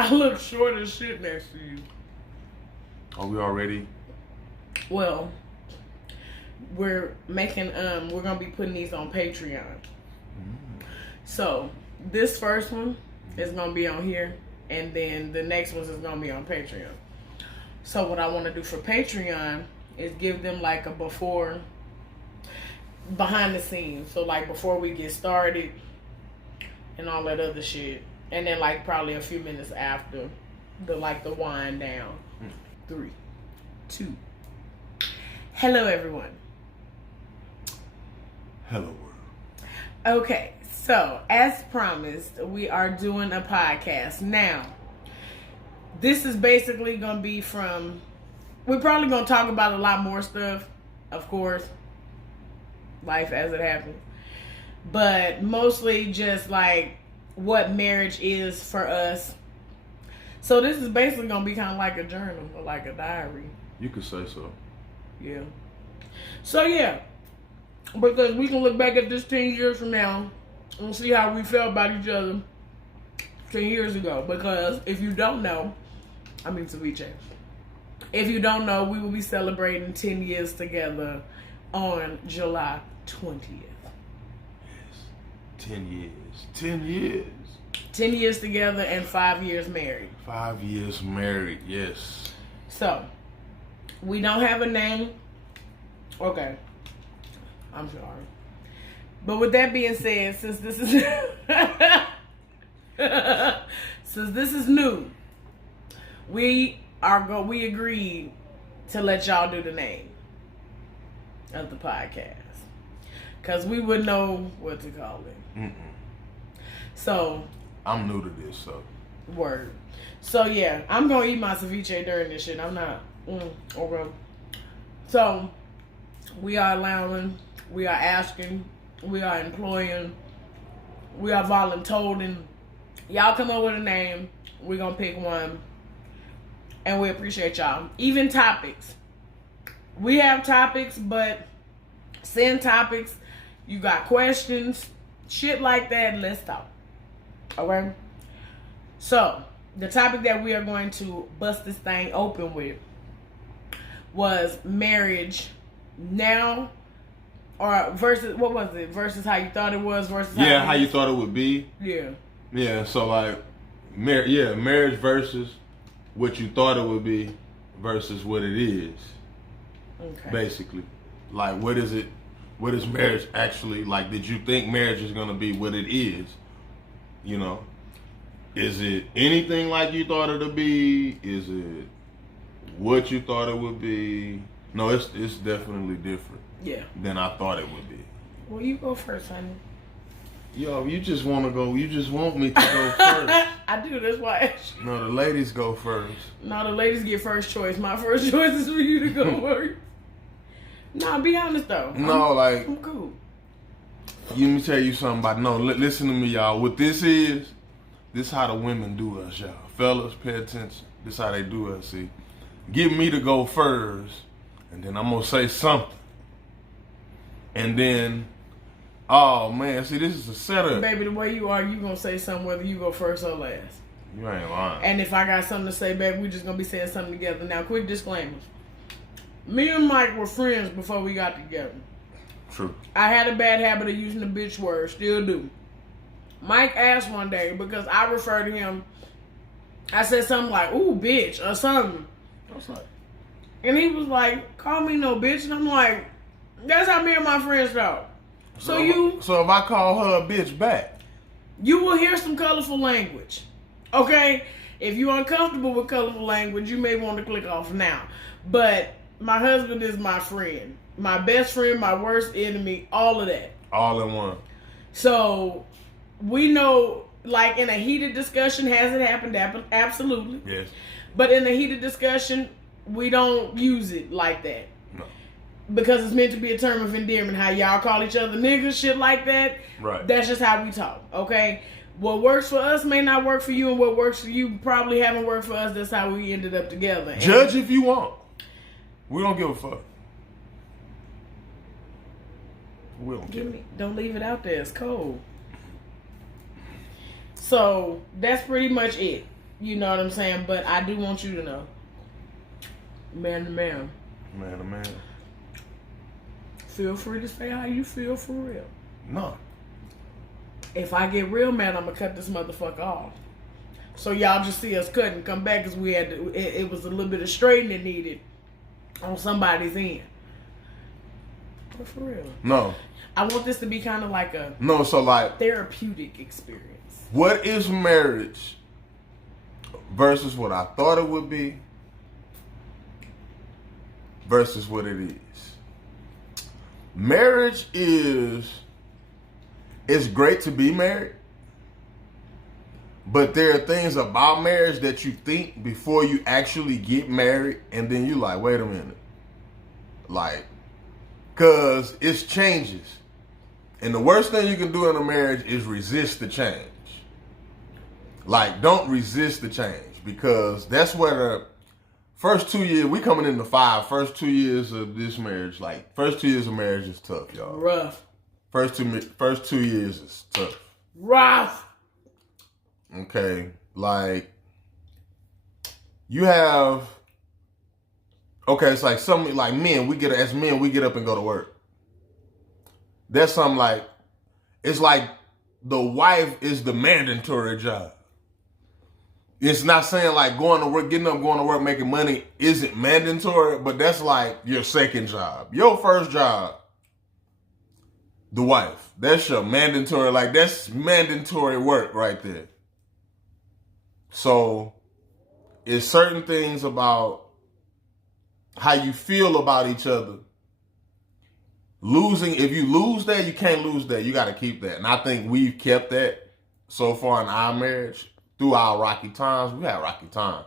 I look short as shit next to you. Are we already? Well, we're making, we're going to be putting these on Patreon. So, this first one is going to be on here, and then the next one is going to be on Patreon. So, what I want to do for Patreon is give them like a before, behind the scenes. So, like, before we get started and all that other shit. And then, like, probably a few minutes after the wind down. 3, 2. Hello, everyone. Hello, world. Okay, so as promised, we are doing a podcast. Now, this is basically going to be from, we're probably going to talk about a lot more stuff, of course, life as it happens, but mostly just like what marriage is for us. So this is basically going to be kind of like a journal or like a diary. You could say so. Yeah. So yeah, because we can look back at this 10 years from now and see how we felt about each other 10 years ago. Because if you don't know, Ceviche, if you don't know, we will be celebrating 10 years together on July 20th. Yes. 10 years. 10 years. 10 years together and 5 years married. 5 years married, yes. So, we don't have a name. Okay. I'm sorry. But with that being said, since this is new, we agreed to let y'all do the name of the podcast. Cause we wouldn't know what to call it. So I'm new to this, so word. So yeah, I'm gonna eat my ceviche during this shit. I'm not okay. So we are allowing, we are asking, we are employing, we are voluntolding. Y'all come up with a name. We're gonna pick one. And we appreciate y'all. Even topics. We have topics, but send topics. You got questions, shit like that, let's talk. Okay? So, the topic that we are going to bust this thing open with was marriage now, or versus, what was it? Versus how you thought it was versus how you thought it would be. Yeah, so like marriage versus what you thought it would be versus what it is. Okay. Basically, like what is marriage actually like? Did you think marriage is gonna be what it is? You know, is it anything like you thought it would be? Is it what you thought it would be? No, it's definitely different. Yeah. Than I thought it would be. Well, you go first, honey. Yo, you just want to go. You just want me to go first. I do. That's why I asked you. No, the ladies go first. No, the ladies get first choice. My first choice is for you to go first. No, be honest though. I'm cool. Let me tell you something about. No, listen to me, y'all. What this is how the women do us, y'all. Fellas, pay attention. This how they do us. See, get me to go first, and then I'm gonna say something, and then. Oh man, see this is a setup. Baby, the way you are, you gonna say something whether you go first or last. You ain't lying. And if I got something to say, baby, we just gonna be saying something together. Now, quick disclaimers. Me and Mike were friends before we got together. True. I had a bad habit of using the bitch word, still do. Mike asked one day, because I referred to him, I said something like, ooh, bitch, or something. I was like, and he was like, call me no bitch. And I'm like, that's how me and my friends talk. So if I call her a bitch back, you will hear some colorful language. Okay? If you're uncomfortable with colorful language, you may want to click off now. But my husband is my friend. My best friend, my worst enemy, all of that. All in one. So we know, like in a heated discussion, has it happened? Absolutely. Yes. But in a heated discussion, we don't use it like that. No. Because it's meant to be a term of endearment. How y'all call each other niggas, shit like that. Right. That's just how we talk, okay? What works for us may not work for you, and what works for you probably haven't worked for us. That's how we ended up together. Judge if you want. We don't give a fuck. We don't care. Don't leave it out there. It's cold. So, that's pretty much it. You know what I'm saying? But I do want you to know, man to man. Man to man. Feel free to say how you feel for real. No. If I get real mad, I'm gonna cut this motherfucker off. So y'all just see us cut and come back because we had to, it was a little bit of straightening needed on somebody's end. But for real. No. I want this to be kind of like a so like therapeutic experience. What is marriage versus what I thought it would be versus what it is? Marriage it's great to be married, but there are things about marriage that you think before you actually get married, and then you like, wait a minute. Like, cause it's changes. And the worst thing you can do in a marriage is resist the change. Like, don't resist the change, because that's where the first 2 years, we coming into 5, first 2 years of this marriage, like, first 2 years of marriage is tough, y'all. Rough. First two years is tough. Rough. Okay, like, you have, okay, it's like something like men, as men, we get up and go to work. That's something like, it's like the wife is the mandatory job. It's not saying like going to work, getting up, going to work, making money isn't mandatory, but that's like your second job. Your first job, the wife. That's your mandatory, like that's mandatory work right there. So it's certain things about how you feel about each other. Losing, if you lose that, you can't lose that. You got to keep that. And I think we've kept that so far in our marriage. Through our rocky times, we had rocky times.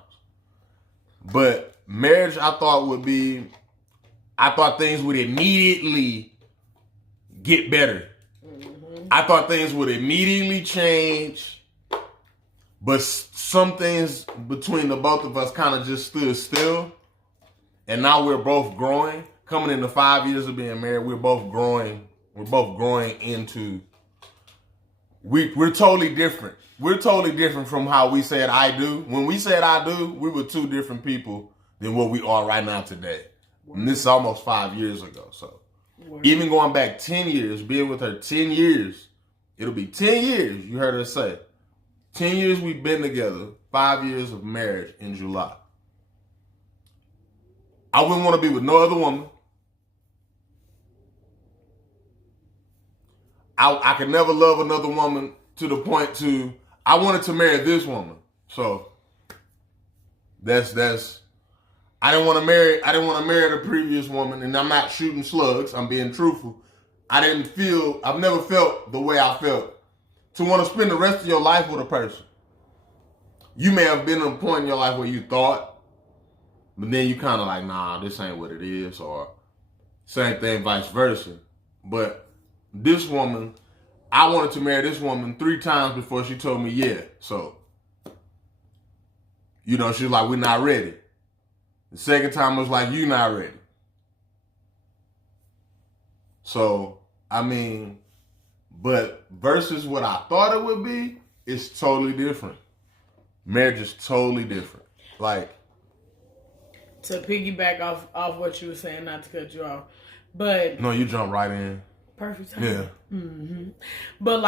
But marriage, I thought things would immediately get better. Mm-hmm. I thought things would immediately change. But some things between the both of us kind of just stood still. And now we're both growing. Coming into 5 years of being married, we're both growing. We're both growing into, we're totally different. We're totally different from how we said I do. When we said I do, we were two different people than what we are right now today. Word. And this is almost 5 years ago. So Word. Even going back 10 years, being with her 10 years, it'll be 10 years, you heard her say. 10 years we've been together, 5 years of marriage in July. I wouldn't want to be with no other woman. I could never love another woman to the point to, I wanted to marry this woman. So that's I didn't want to marry the previous woman, and I'm not shooting slugs, I'm being truthful. I've never felt the way I felt to want to spend the rest of your life with a person. You may have been at a point in your life where you thought, but then you kind of like, nah, this ain't what it is, or same thing, vice versa. But this woman, I wanted to marry this woman 3 times before she told me yeah. So, she was like, we're not ready. The second time it was like, you not ready. So, but versus what I thought it would be, it's totally different. Marriage is totally different. Like, to piggyback off what you were saying, not to cut you off, but no, you jump right in. Perfect time. Yeah. Mm-hmm. But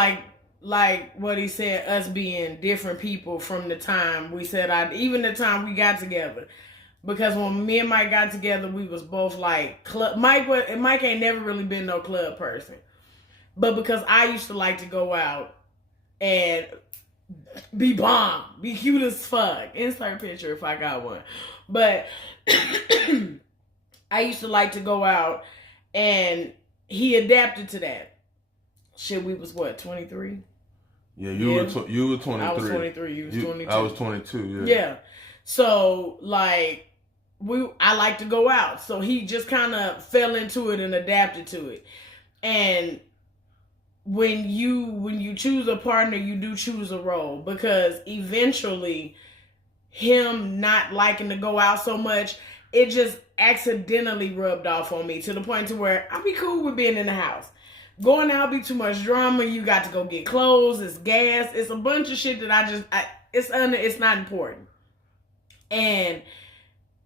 like what he said, us being different people from the time we said even the time we got together. Because when me and Mike got together, we was both like club. Mike ain't never really been no club person. But because I used to like to go out and be bomb, be cute as fuck. Insert picture if I got one. But I used to like to go out, and he adapted to that. Shit, we was what, 23? Yeah, you were 23. I was 23. You was 22. I was 22. Yeah. Yeah. So like I like to go out. So he just kind of fell into it and adapted to it. And when you choose a partner, you do choose a role, because eventually him not liking to go out so much, it just accidentally rubbed off on me to the point to where I'll be cool with being in the house. Going out be too much drama. You got to go get clothes. It's gas. It's a bunch of shit that it's not important. And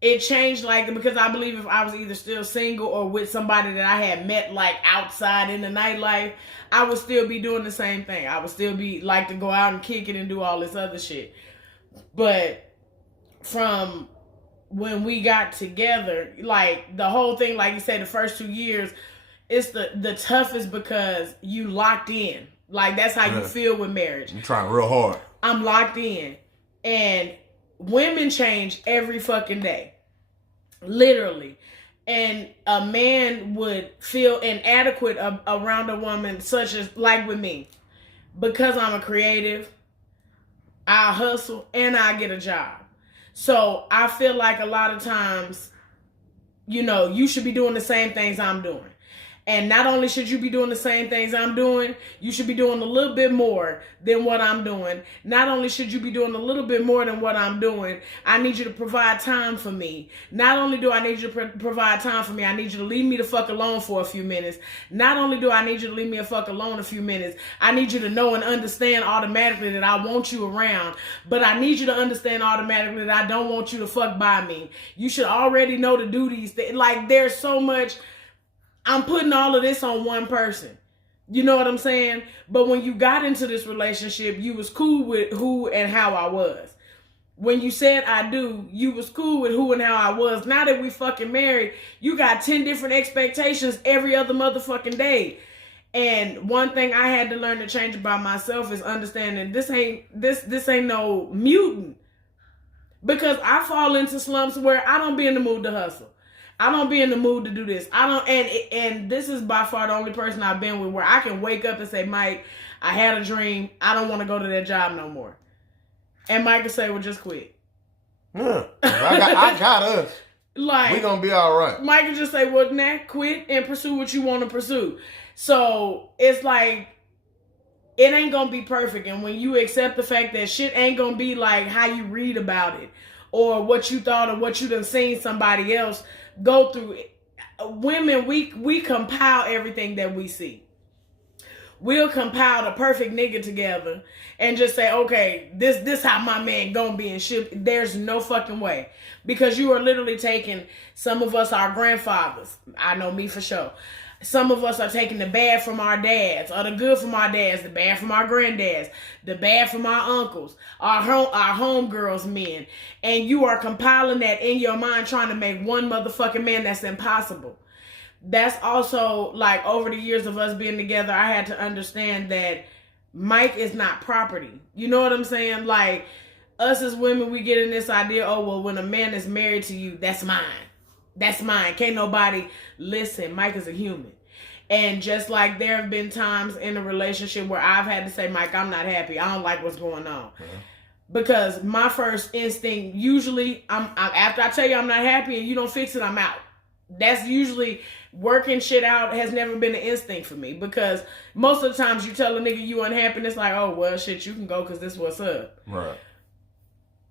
it changed, like, because I believe if I was either still single or with somebody that I had met, like, outside in the nightlife, I would still be doing the same thing. I would still be, like, to go out and kick it and do all this other shit. But from when we got together, like, the whole thing, like you said, the first 2 years, it's the toughest because you locked in. Like, that's how you feel with marriage. I'm trying real hard. I'm locked in. And women change every fucking day. Literally. And a man would feel inadequate around a woman, such as, like with me. Because I'm a creative, I hustle, and I get a job. So I feel like a lot of times, you know, you should be doing the same things I'm doing. And not only should you be doing the same things I'm doing, you should be doing a little bit more than what I'm doing. Not only should you be doing a little bit more than what I'm doing, I need you to provide time for me. Not only do I need you to provide time for me, I need you to leave me the fuck alone for a few minutes. Not only do I need you to leave me the fuck alone a few minutes, I need you to know and understand automatically that I want you around. But I need you to understand automatically that I don't want you to fuck by me. You should already know to do these things. Like, there's so much... I'm putting all of this on one person. You know what I'm saying? But when you got into this relationship, you was cool with who and how I was. When you said I do, you was cool with who and how I was. Now that we fucking married, you got 10 different expectations every other motherfucking day. And one thing I had to learn to change about myself is understanding this ain't no mutant. Because I fall into slumps where I don't be in the mood to hustle. I don't be in the mood to do this. I don't, and this is by far the only person I've been with where I can wake up and say, Mike, I had a dream. I don't want to go to that job no more. And Mike can say, well, just quit. Yeah, I got us. Like, we gonna be all right. Mike can just say, well, Nat, quit and pursue what you want to pursue. So it's like, it ain't gonna be perfect. And when you accept the fact that shit ain't gonna be like how you read about it or what you thought or what you done seen somebody else go through it. Women, we compile everything that we see. We'll compile the perfect nigga together and just say, okay, this how my man gonna be and shit. There's no fucking way. Because you are literally taking, some of us are grandfathers. I know me for sure. Some of us are taking the bad from our dads, or the good from our dads, the bad from our granddads, the bad from our uncles, our homegirls men. And you are compiling that in your mind trying to make one motherfucking man. That's impossible. That's also, like, over the years of us being together, I had to understand that Mike is not property. You know what I'm saying? Like, us as women, we get in this idea, oh, well, when a man is married to you, that's mine. That's mine. Can't nobody listen. Mike is a human. And just like there have been times in a relationship where I've had to say, Mike, I'm not happy. I don't like what's going on. Because my first instinct, usually, after I tell you I'm not happy and you don't fix it, I'm out. That's usually, working shit out has never been an instinct for me. Because most of the times you tell a nigga you unhappy and it's like, oh, well, shit, you can go because this what's up. Right.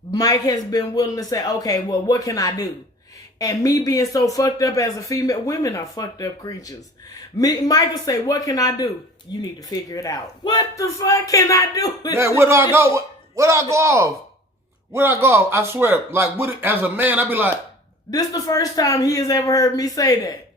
Mike has been willing to say, okay, well, what can I do? And me being so fucked up as a female, women are fucked up creatures. Mike will say, what can I do? You need to figure it out. What the fuck can I do? Yeah, where do I go? Where do I go off? Where do I go off? I swear, like, as a man, I'd be like... This is the first time he has ever heard me say that.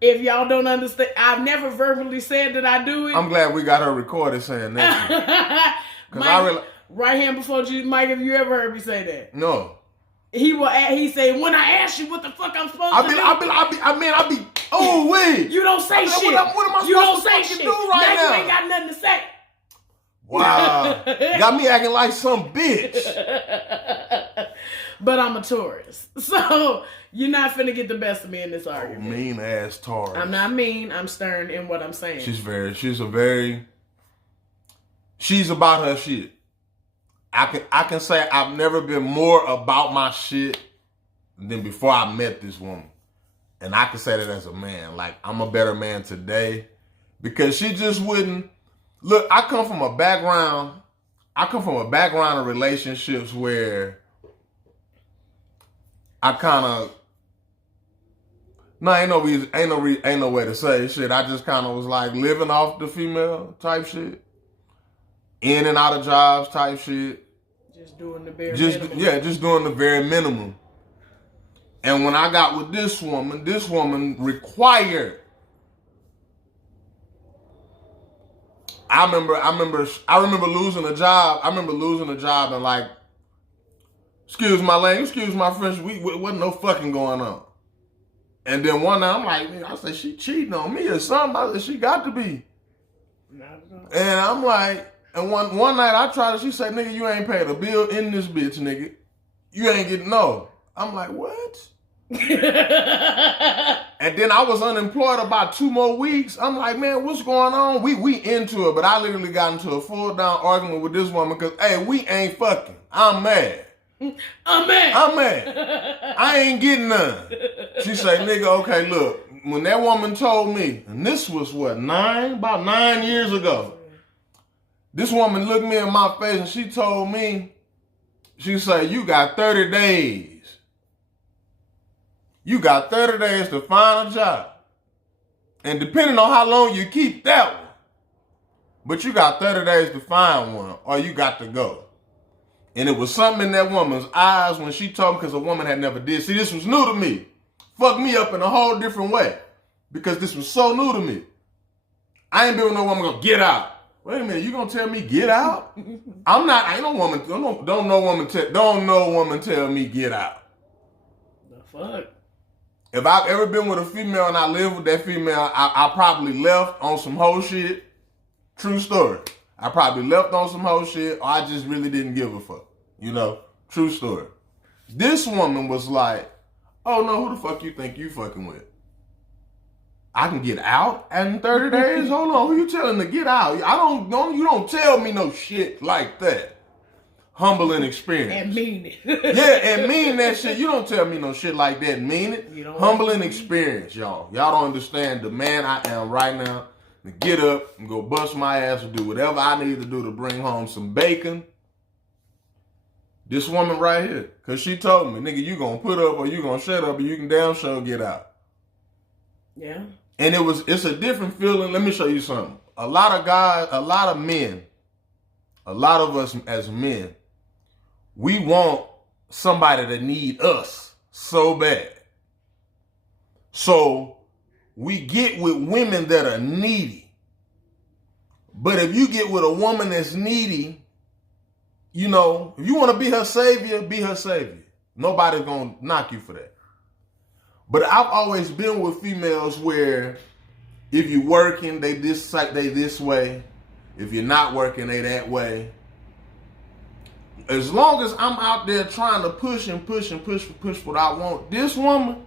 If y'all don't understand, I've never verbally said that I do it. I'm glad we got her recorded saying that. Mike, right hand before you, Mike, have you ever heard me say that? No. He say, when I ask you what the fuck I'm supposed to do. I be, oh, wait. You don't say shit. What am I supposed to fucking do right now? You ain't got nothing to say. Wow. Got me acting like some bitch. But I'm a Taurus. So, you're not finna get the best of me in this argument. Mean ass Taurus. I'm not mean. I'm stern in what I'm saying. She's about her shit. I can say I've never been more about my shit than before I met this woman. And I can say that as a man. Like, I'm a better man today because she just wouldn't. Look, I come from a background of relationships where I kind of, ain't no way to say shit. I just kind of was like living off the female type shit. in and out of jobs type shit. Just doing the bare minimum. Yeah, just doing the very minimum. And when I got with this woman required. I remember losing a job. I remember losing a job and like, excuse my language, excuse my French, wasn't no fucking going on. And then one night I'm like, I said, she cheating on me or something. I said, she got to be. And I'm like, and one night I tried it, she said, nigga, you ain't paid a bill in this bitch, nigga. You ain't getting no. I'm like, what? And then I was unemployed about 2 more weeks. I'm like, man, what's going on? We into it, but I literally got into a full down argument with this woman because, hey, we ain't fucking. I'm mad. I'm mad. I ain't getting none. She said, nigga, okay, look, when that woman told me, and this was what, about 9 years ago, this woman looked me in my face and she told me, she said, you got 30 days. You got 30 days to find a job. And depending on how long you keep that one, but you got 30 days to find one or you got to go. And it was something in that woman's eyes when she told me, because a woman had never did. See, this was new to me. Fucked me up in a whole different way because this was so new to me. I ain't been with no woman go, get out. Wait a minute, you gonna tell me get out? I ain't no woman, don't no woman tell me get out. The fuck? If I've ever been with a female and I lived with that female, I probably left on some whole shit. True story. I probably left on some whole shit or I just really didn't give a fuck. You know? True story. This woman was like, oh no, who the fuck you think you fucking with? I can get out in 30 days? Hold on, who you telling to get out? You don't tell me no shit like that. Humble and experience. And mean it. Yeah, and mean that shit. You don't tell me no shit like that and mean it. Humble and experience, y'all. Y'all don't understand the man I am right now. To get up and go bust my ass and do whatever I need to do to bring home some bacon. This woman right here. Because she told me, nigga, you gonna put up or you gonna shut up or you can damn sure get out. Yeah. And it's a different feeling. Let me show you something. A lot of guys, a lot of men, a lot of us as men, we want somebody to need us so bad. So we get with women that are needy. But if you get with a woman that's needy, you know, if you want to be her savior, be her savior. Nobody's going to knock you for that. But I've always been with females where if you're working, they this way. If you're not working, they that way. As long as I'm out there trying to push what I want, this woman,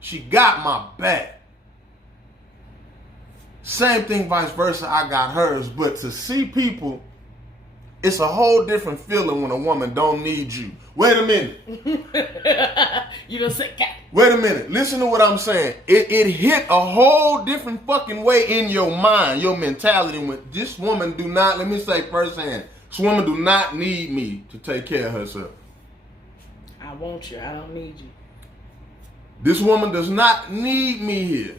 she got my back. Same thing, vice versa, I got hers. But to see people, it's a whole different feeling when a woman don't need you. Wait a minute. You don't say cat. Wait a minute. Listen to what I'm saying. It hit a whole different fucking way in your mind, your mentality. When this woman do not, let me say firsthand, this woman do not need me to take care of herself. I want you. I don't need you. This woman does not need me here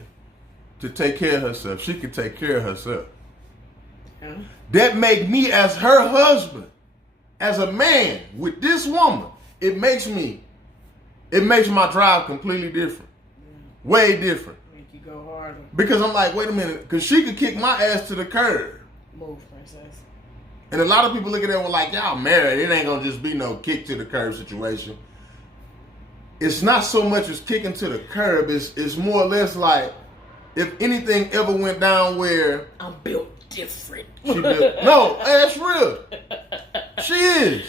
to take care of herself. She can take care of herself. Yeah. That make me as her husband, as a man with this woman, it makes my drive completely different. Yeah. Way different. Make you go harder. Because I'm like, wait a minute, because she could kick my ass to the curb. Move, princess. And a lot of people look at that and like, y'all married, it ain't gonna just be no kick to the curb situation. It's not so much as kicking to the curb, it's more or less like, if anything ever went down where I'm built different. No, that's real. She is.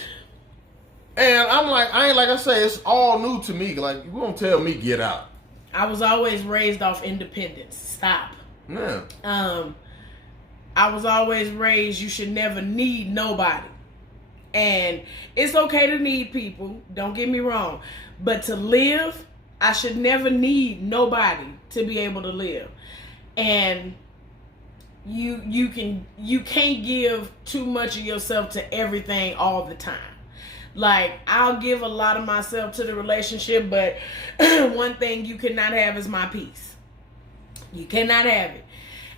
And I'm like, I say, it's all new to me. Like, you won't tell me get out. I was always raised off independence. Stop. Yeah. I was always raised, you should never need nobody. And it's okay to need people, don't get me wrong. But to live, I should never need nobody to be able to live. And you can't give too much of yourself to everything all the time. Like, I'll give a lot of myself to the relationship, but one thing you cannot have is my peace. You cannot have it.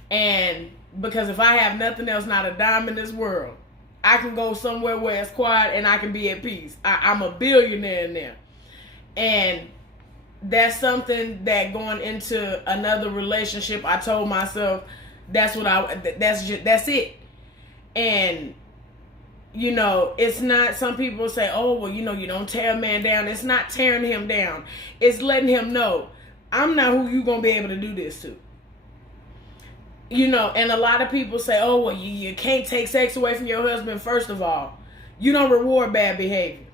And because if I have nothing else, not a dime in this world, I can go somewhere where it's quiet and I can be at peace. I'm a billionaire in there. And that's something that going into another relationship, I told myself that's it. And you know, it's not, some people say, oh, well, you know, you don't tear a man down. It's not tearing him down. It's letting him know, I'm not who you gonna be able to do this to. You know, and a lot of people say, oh, well, you can't take sex away from your husband. First of all, you don't reward bad behavior.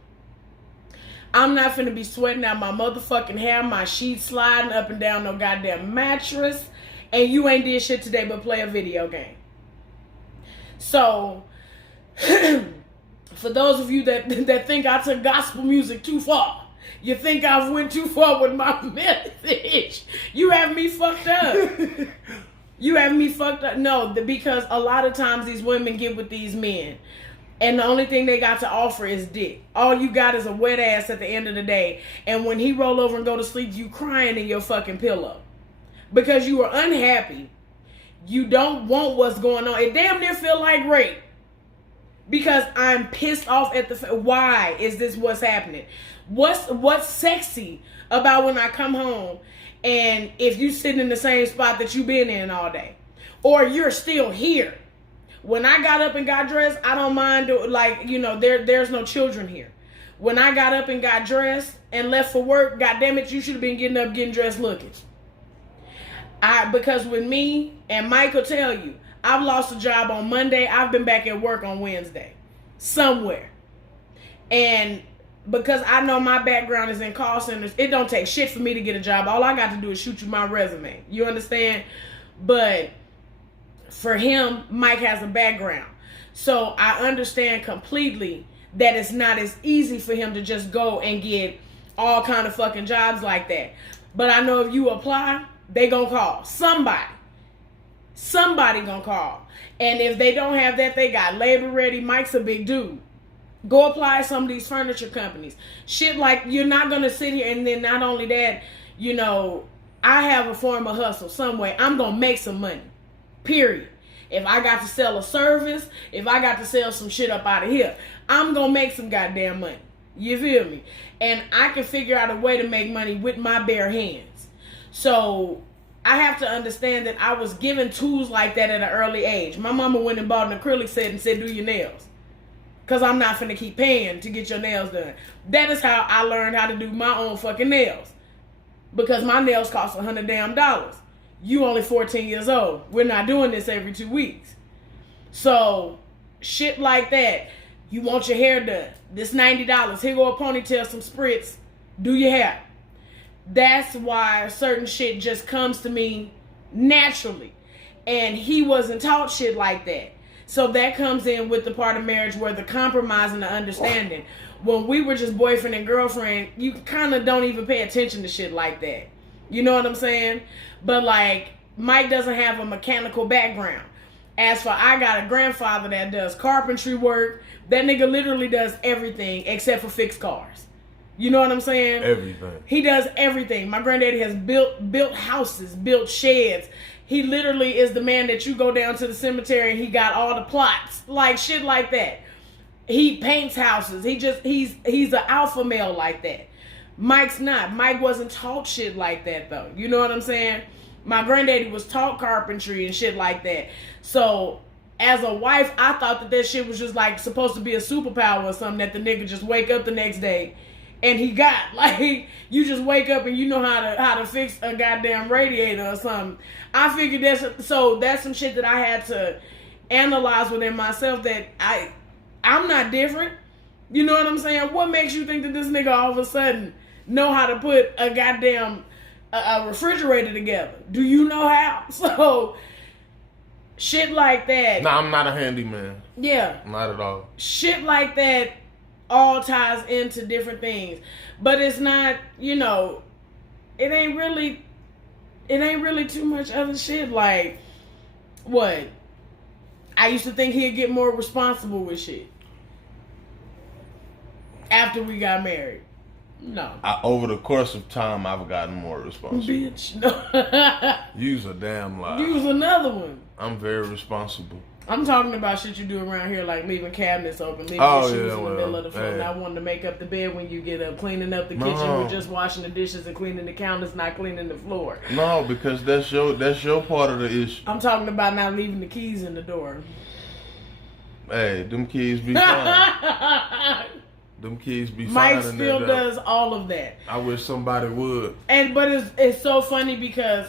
I'm not finna be sweating out my motherfucking hair, my sheets sliding up and down no goddamn mattress, and you ain't did shit today but play a video game. So, for those of you that think I took gospel music too far, you think I went too far with my message, you have me fucked up. You have me fucked up. No, because a lot of times these women get with these men, and the only thing they got to offer is dick. All you got is a wet ass at the end of the day, and when he roll over and go to sleep, you crying in your fucking pillow because you are unhappy. You don't want what's going on. It damn near feel like rape. Because I'm pissed off at why is this what's happening? What's sexy about when I come home and if you sitting in the same spot that you been in all day, or you're still here? When I got up and got dressed, I don't mind there's no children here. When I got up and got dressed and left for work, goddamn it, you should have been getting up, getting dressed, looking. Because with me, and Mike will tell you, I've lost a job on Monday. I've been back at work on Wednesday. Somewhere. And because I know my background is in call centers, it don't take shit for me to get a job. All I got to do is shoot you my resume. You understand? But for him, Mike has a background. So I understand completely that it's not as easy for him to just go and get all kind of fucking jobs like that. But I know if you apply, they gonna call. Somebody gonna call. And if they don't have that, they got labor ready. Mike's a big dude. Go apply at some of these furniture companies. Shit like, you're not gonna sit here and then not only that, you know, I have a form of hustle some way. I'm gonna make some money. Period. If I got to sell a service, if I got to sell some shit up out of here, I'm gonna make some goddamn money. You feel me? And I can figure out a way to make money with my bare hands. So I have to understand that I was given tools like that at an early age. My mama went and bought an acrylic set and said, do your nails. Because I'm not finna keep paying to get your nails done. That is how I learned how to do my own fucking nails. Because my nails cost $100 damn. You only 14 years old. We're not doing this every 2 weeks. So, shit like that. You want your hair done. This $90. Here go a ponytail, some spritz. Do your hair. That's why certain shit just comes to me naturally. And he wasn't taught shit like that. So that comes in with the part of marriage where the compromise and the understanding. When we were just boyfriend and girlfriend, you kind of don't even pay attention to shit like that. You know what I'm saying? But like, Mike doesn't have a mechanical background. As for, I got a grandfather that does carpentry work. That nigga literally does everything except for fix cars. You know what I'm saying? Everything. He does everything. My granddaddy has built houses, built sheds. He literally is the man that you go down to the cemetery and he got all the plots. Like shit like that. He paints houses. He's an alpha male like that. Mike's not. Mike wasn't taught shit like that though. You know what I'm saying? My granddaddy was taught carpentry and shit like that. So as a wife, I thought that shit was just like supposed to be a superpower or something that the nigga just wake up the next day and he got. Like, you just wake up and you know how to fix a goddamn radiator or something. I figured that's some shit that I had to analyze within myself, that I'm not different. You know what I'm saying? What makes you think that this nigga all of a sudden know how to put a goddamn a refrigerator together? Do you know how? So shit like that. Nah, I'm not a handyman. Yeah. Not at all. Shit like that all ties into different things. But it's not, you know, it ain't really too much other shit. Like, what? I used to think he'd get more responsible with shit after we got married. No. Over the course of time, I've gotten more responsible. Bitch, no. You's a damn lie. You's another one. I'm very responsible. I'm talking about shit you do around here, like leaving cabinets open, leaving your shoes in the middle of the floor, not wanting to make up the bed when you get up, cleaning up the kitchen, we're just washing the dishes and cleaning the counters, not cleaning the floor. No, because that's your part of the issue. I'm talking about not leaving the keys in the door. Hey, them keys be fine. Them kids be Mike fine. still does all of that. I wish somebody would. But it's so funny because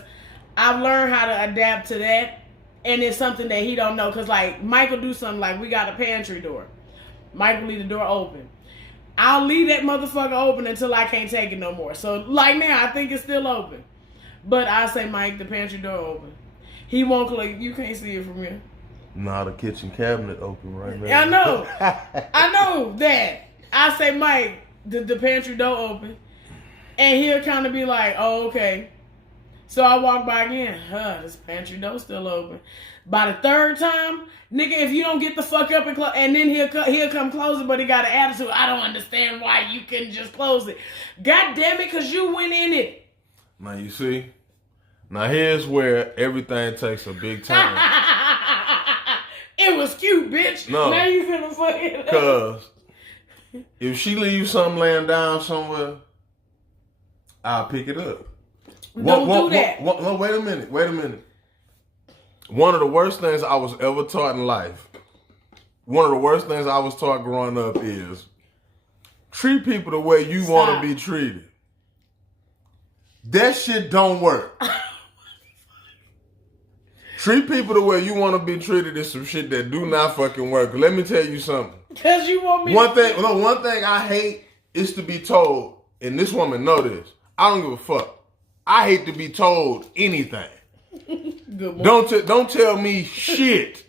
I've learned how to adapt to that, and it's something that he don't know. Cause like Mike will do something like we got a pantry door. Mike will leave the door open. I'll leave that motherfucker open until I can't take it no more. So like now, I think it's still open, but I say Mike, the pantry door open. He won't click. You can't see it from here. Nah, the kitchen cabinet open right now. I know. I know that. I say, Mike, the pantry door open. And he'll kind of be like, oh, okay. So I walk by again. This pantry door still open. By the third time, nigga, if you don't get the fuck up and close, and then he'll come close it, but he got an attitude. I don't understand why you couldn't just close it. God damn it, because you went in it. Now, you see? Now, here's where everything takes a big time. It was cute, bitch. No. Now you finna fuck it up. Because if she leaves something laying down somewhere, I'll pick it up. Don't do that. Wait a minute. One of the worst things I was ever taught in life, one of the worst things I was taught growing up is treat people the way you want to be treated. That shit don't work. Treat people the way you want to be treated is some shit that do not fucking work. Let me tell you something. Because you want me one thing I hate is to be told, and this woman know this, I don't give a fuck. I hate to be told anything. Good morning. Don't tell me shit.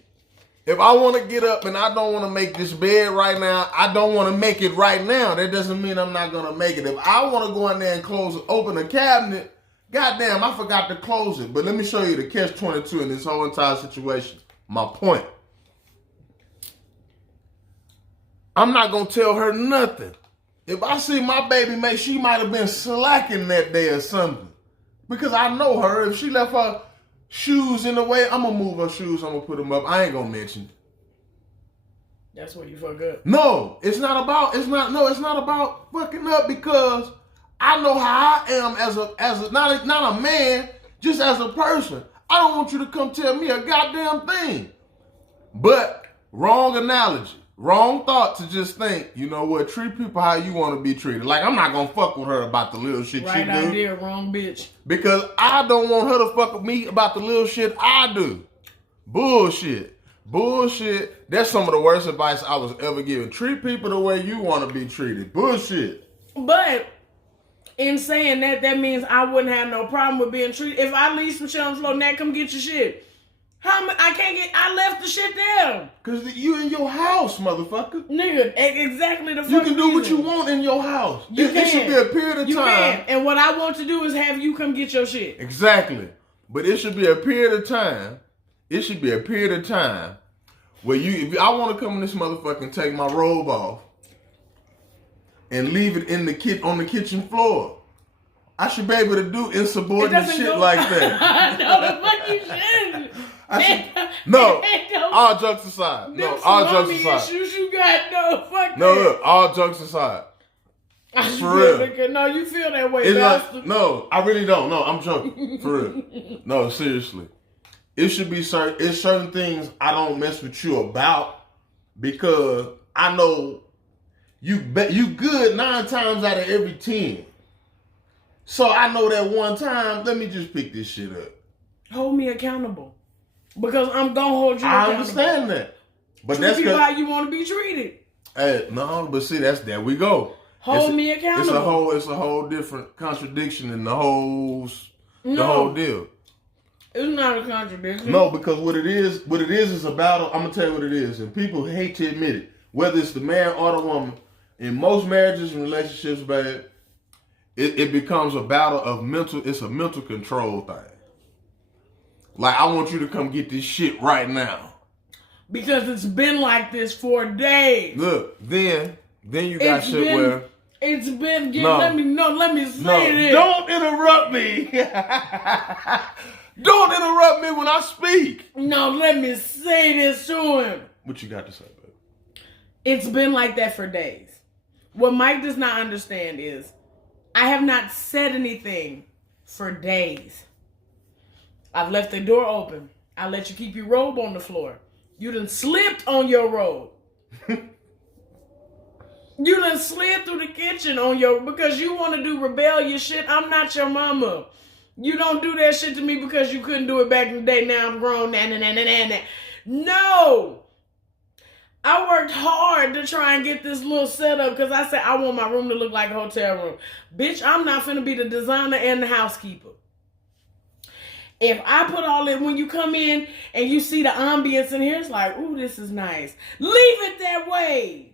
If I want to get up and I don't want to make this bed right now, I don't want to make it right now. That doesn't mean I'm not going to make it. If I want to go in there and open a cabinet, goddamn, I forgot to close it. But let me show you the catch-22 in this whole entire situation. My point. I'm not going to tell her nothing. If I see my baby, she might have been slacking that day or something. Because I know her. If she left her shoes in the way, I'm going to move her shoes. I'm going to put them up. I ain't going to mention it. That's where you fuck up. No, it's not about fucking up because I know how I am as not a man, just as a person. I don't want you to come tell me a goddamn thing. But wrong analogy, wrong thought to just think, you know what, treat people how you want to be treated. Like, I'm not going to fuck with her about the little shit she do. Right idea, wrong bitch. Because I don't want her to fuck with me about the little shit I do. Bullshit. That's some of the worst advice I was ever given. Treat people the way you want to be treated. Bullshit. But in saying that, that means I wouldn't have no problem with being treated. If I leave some shit on the floor, Nat, come get your shit. I left the shit there. Because you in your house, motherfucker. Nigga, exactly the fucking You can do what reason. you want in your house. It should be a period of time. Can. And what I want to do is have you come get your shit. Exactly. But it should be a period of time. It should be a period of time where if I want to come in this motherfucker and take my robe off and leave it on the kitchen floor, I should be able to do insubordinate shit like that. No, the fuck you shouldn't. All jokes aside. Issues you got, fuck no, that. look, all jokes aside. For real. No, you feel that way, bastard. No, I really don't. No, I'm joking. For real. No, seriously. It should be certain things I don't mess with you about because I know you good 9 times out of every 10. So I know that one time, let me just pick this shit up. Hold me accountable. Because I'm going to hold you accountable. I understand that. But treat that's how you want to be treated. No, but see, there we go. Hold me accountable. It's a whole different contradiction in the whole deal. It's not a contradiction. No, because what it is a battle. I'm gonna tell you what it is, and people hate to admit it. Whether it's the man or the woman, in most marriages and relationships, babe, it becomes a battle of mental. It's a mental control thing. Like, I want you to come get this shit right now. Because it's been like this for days. Look, then you got shit where it's been. Let me say this. Don't interrupt me. Don't interrupt me when I speak. No, let me say this to him. What you got to say, baby? It's been like that for days. What Mike does not understand is I have not said anything for days. I've left the door open. I let you keep your robe on the floor. You done slipped on your robe. You done slid through the kitchen because you want to do rebellious shit. I'm not your mama. You don't do that shit to me because you couldn't do it back in the day. Now I'm grown. No. I worked hard to try and get this little setup because I said I want my room to look like a hotel room. Bitch, I'm not finna be the designer and the housekeeper. If I put all it, when you come in and you see the ambience in here, it's like, ooh, this is nice. Leave it that way.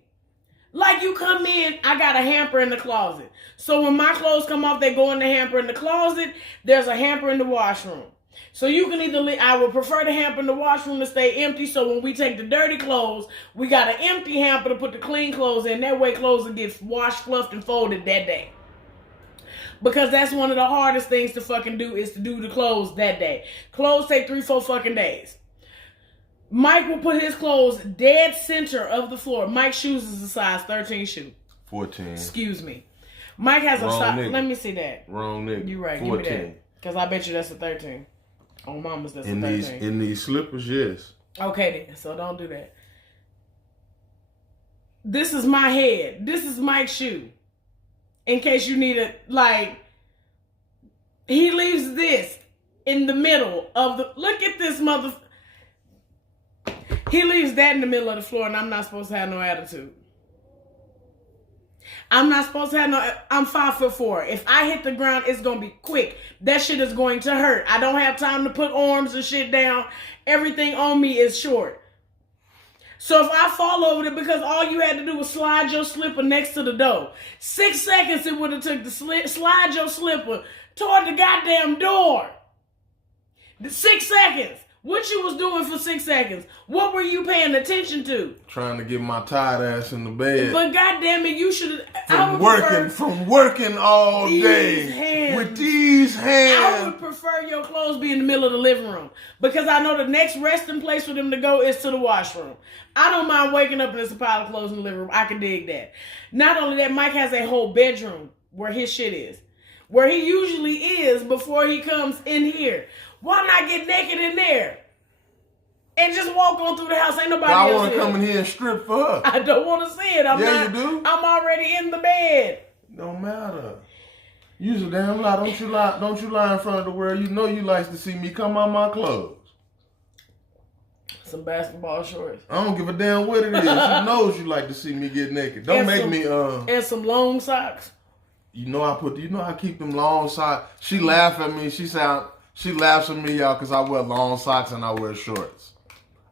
Like you come in, I got a hamper in the closet. So when my clothes come off, they go in the hamper in the closet. There's a hamper in the washroom. So you can either, I would prefer the hamper in the washroom to stay empty. So when we take the dirty clothes, we got an empty hamper to put the clean clothes in. That way clothes will get washed, fluffed, and folded that day. Because that's one of the hardest things to fucking do is to do the clothes that day. Clothes take 3-4 fucking days. Mike will put his clothes dead center of the floor. Mike's shoes is a size 13 shoe. 14. Excuse me. Mike has a size. Let me see that. Wrong nigga. You right. 14. Give me that. Because I bet you that's a 13. On mama's, that's a 13. In these slippers, yes. Okay then. So don't do that. This is my head. This is Mike's shoe. In case you need it, he leaves this in the middle of the, look at this he leaves that in the middle of the floor and I'm not supposed to have no attitude. I'm not supposed to have I'm 5'4". If I hit the ground, it's going to be quick. That shit is going to hurt. I don't have time to put arms and shit down. Everything on me is short. So if I fall over it, because all you had to do was slide your slipper next to the door. 6 seconds it would have took to slide your slipper toward the goddamn door. 6 seconds. What you was doing for 6 seconds? What were you paying attention to? Trying to get my tired ass in the bed. But goddamn it, you should have... From working all day. With these hands. I would prefer your clothes be in the middle of the living room. Because I know the next resting place for them to go is to the washroom. I don't mind waking up and there's a pile of clothes in the living room. I can dig that. Not only that, Mike has a whole bedroom where his shit is. Where he usually is before he comes in here. Why not get naked in there? And just walk on through the house. Ain't nobody else I want to come in here and strip for her. I don't want to see it. You do? I'm already in the bed. Don't matter. You's a damn lie. Don't you lie in front of the world. You know you like to see me come out my clothes. Some basketball shorts. I don't give a damn what it is. She knows you like to see me get naked. Don't make me And some long socks. You know I keep them long socks. She laugh at me. She laughs at me, y'all, because I wear long socks and I wear shorts.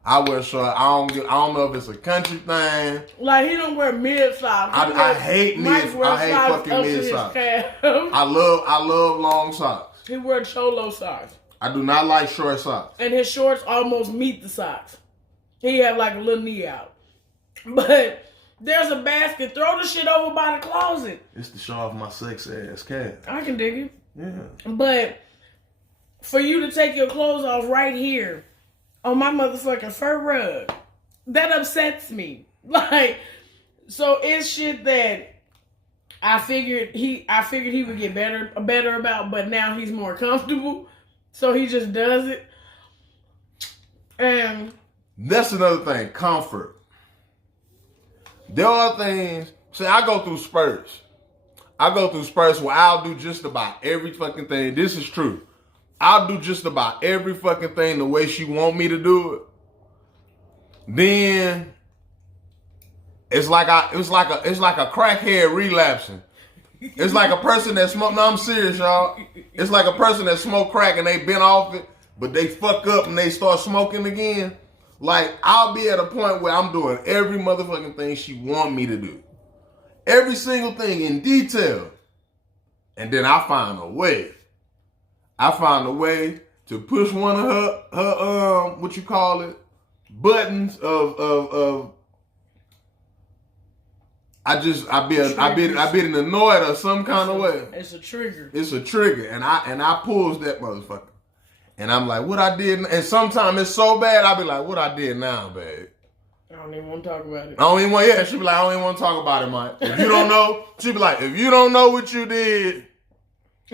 I wear shorts. I don't know if it's a country thing. Like he don't wear mid socks. I hate mid. I hate fucking mid socks. I love long socks. He wears cholo socks. I do not like short socks. And his shorts almost meet the socks. He have like a little knee out. But there's a basket. Throw the shit over by the closet. It's to show off my sex ass calf. I can dig it. Yeah. But for you to take your clothes off right here on my motherfucking fur rug, that upsets me. Like, so it's shit that I figured he would get better about, but now he's more comfortable, so he just does it. And that's another thing, comfort. There are things. See, I go through spurts. Where I'll do just about every fucking thing. This is true. I'll do just about every fucking thing the way she want me to do it. Then it's like a crackhead relapsing. It's like a person that smoke. No, I'm serious, y'all. It's like a person that smoked crack and they been off it, but they fuck up and they start smoking again. Like, I'll be at a point where I'm doing every motherfucking thing she want me to do. Every single thing in detail. And then I find a way. To push one of her what you call it, buttons of I been annoyed or some kind of way. It's a trigger. And I pulls that motherfucker. And I'm like, what I did, and sometimes it's so bad, I be like, what I did now, babe? I don't even want to talk about it. I don't even want, yeah, she be like, I don't even want to talk about it, Mike. If you don't know, she be like, if you don't know what you did,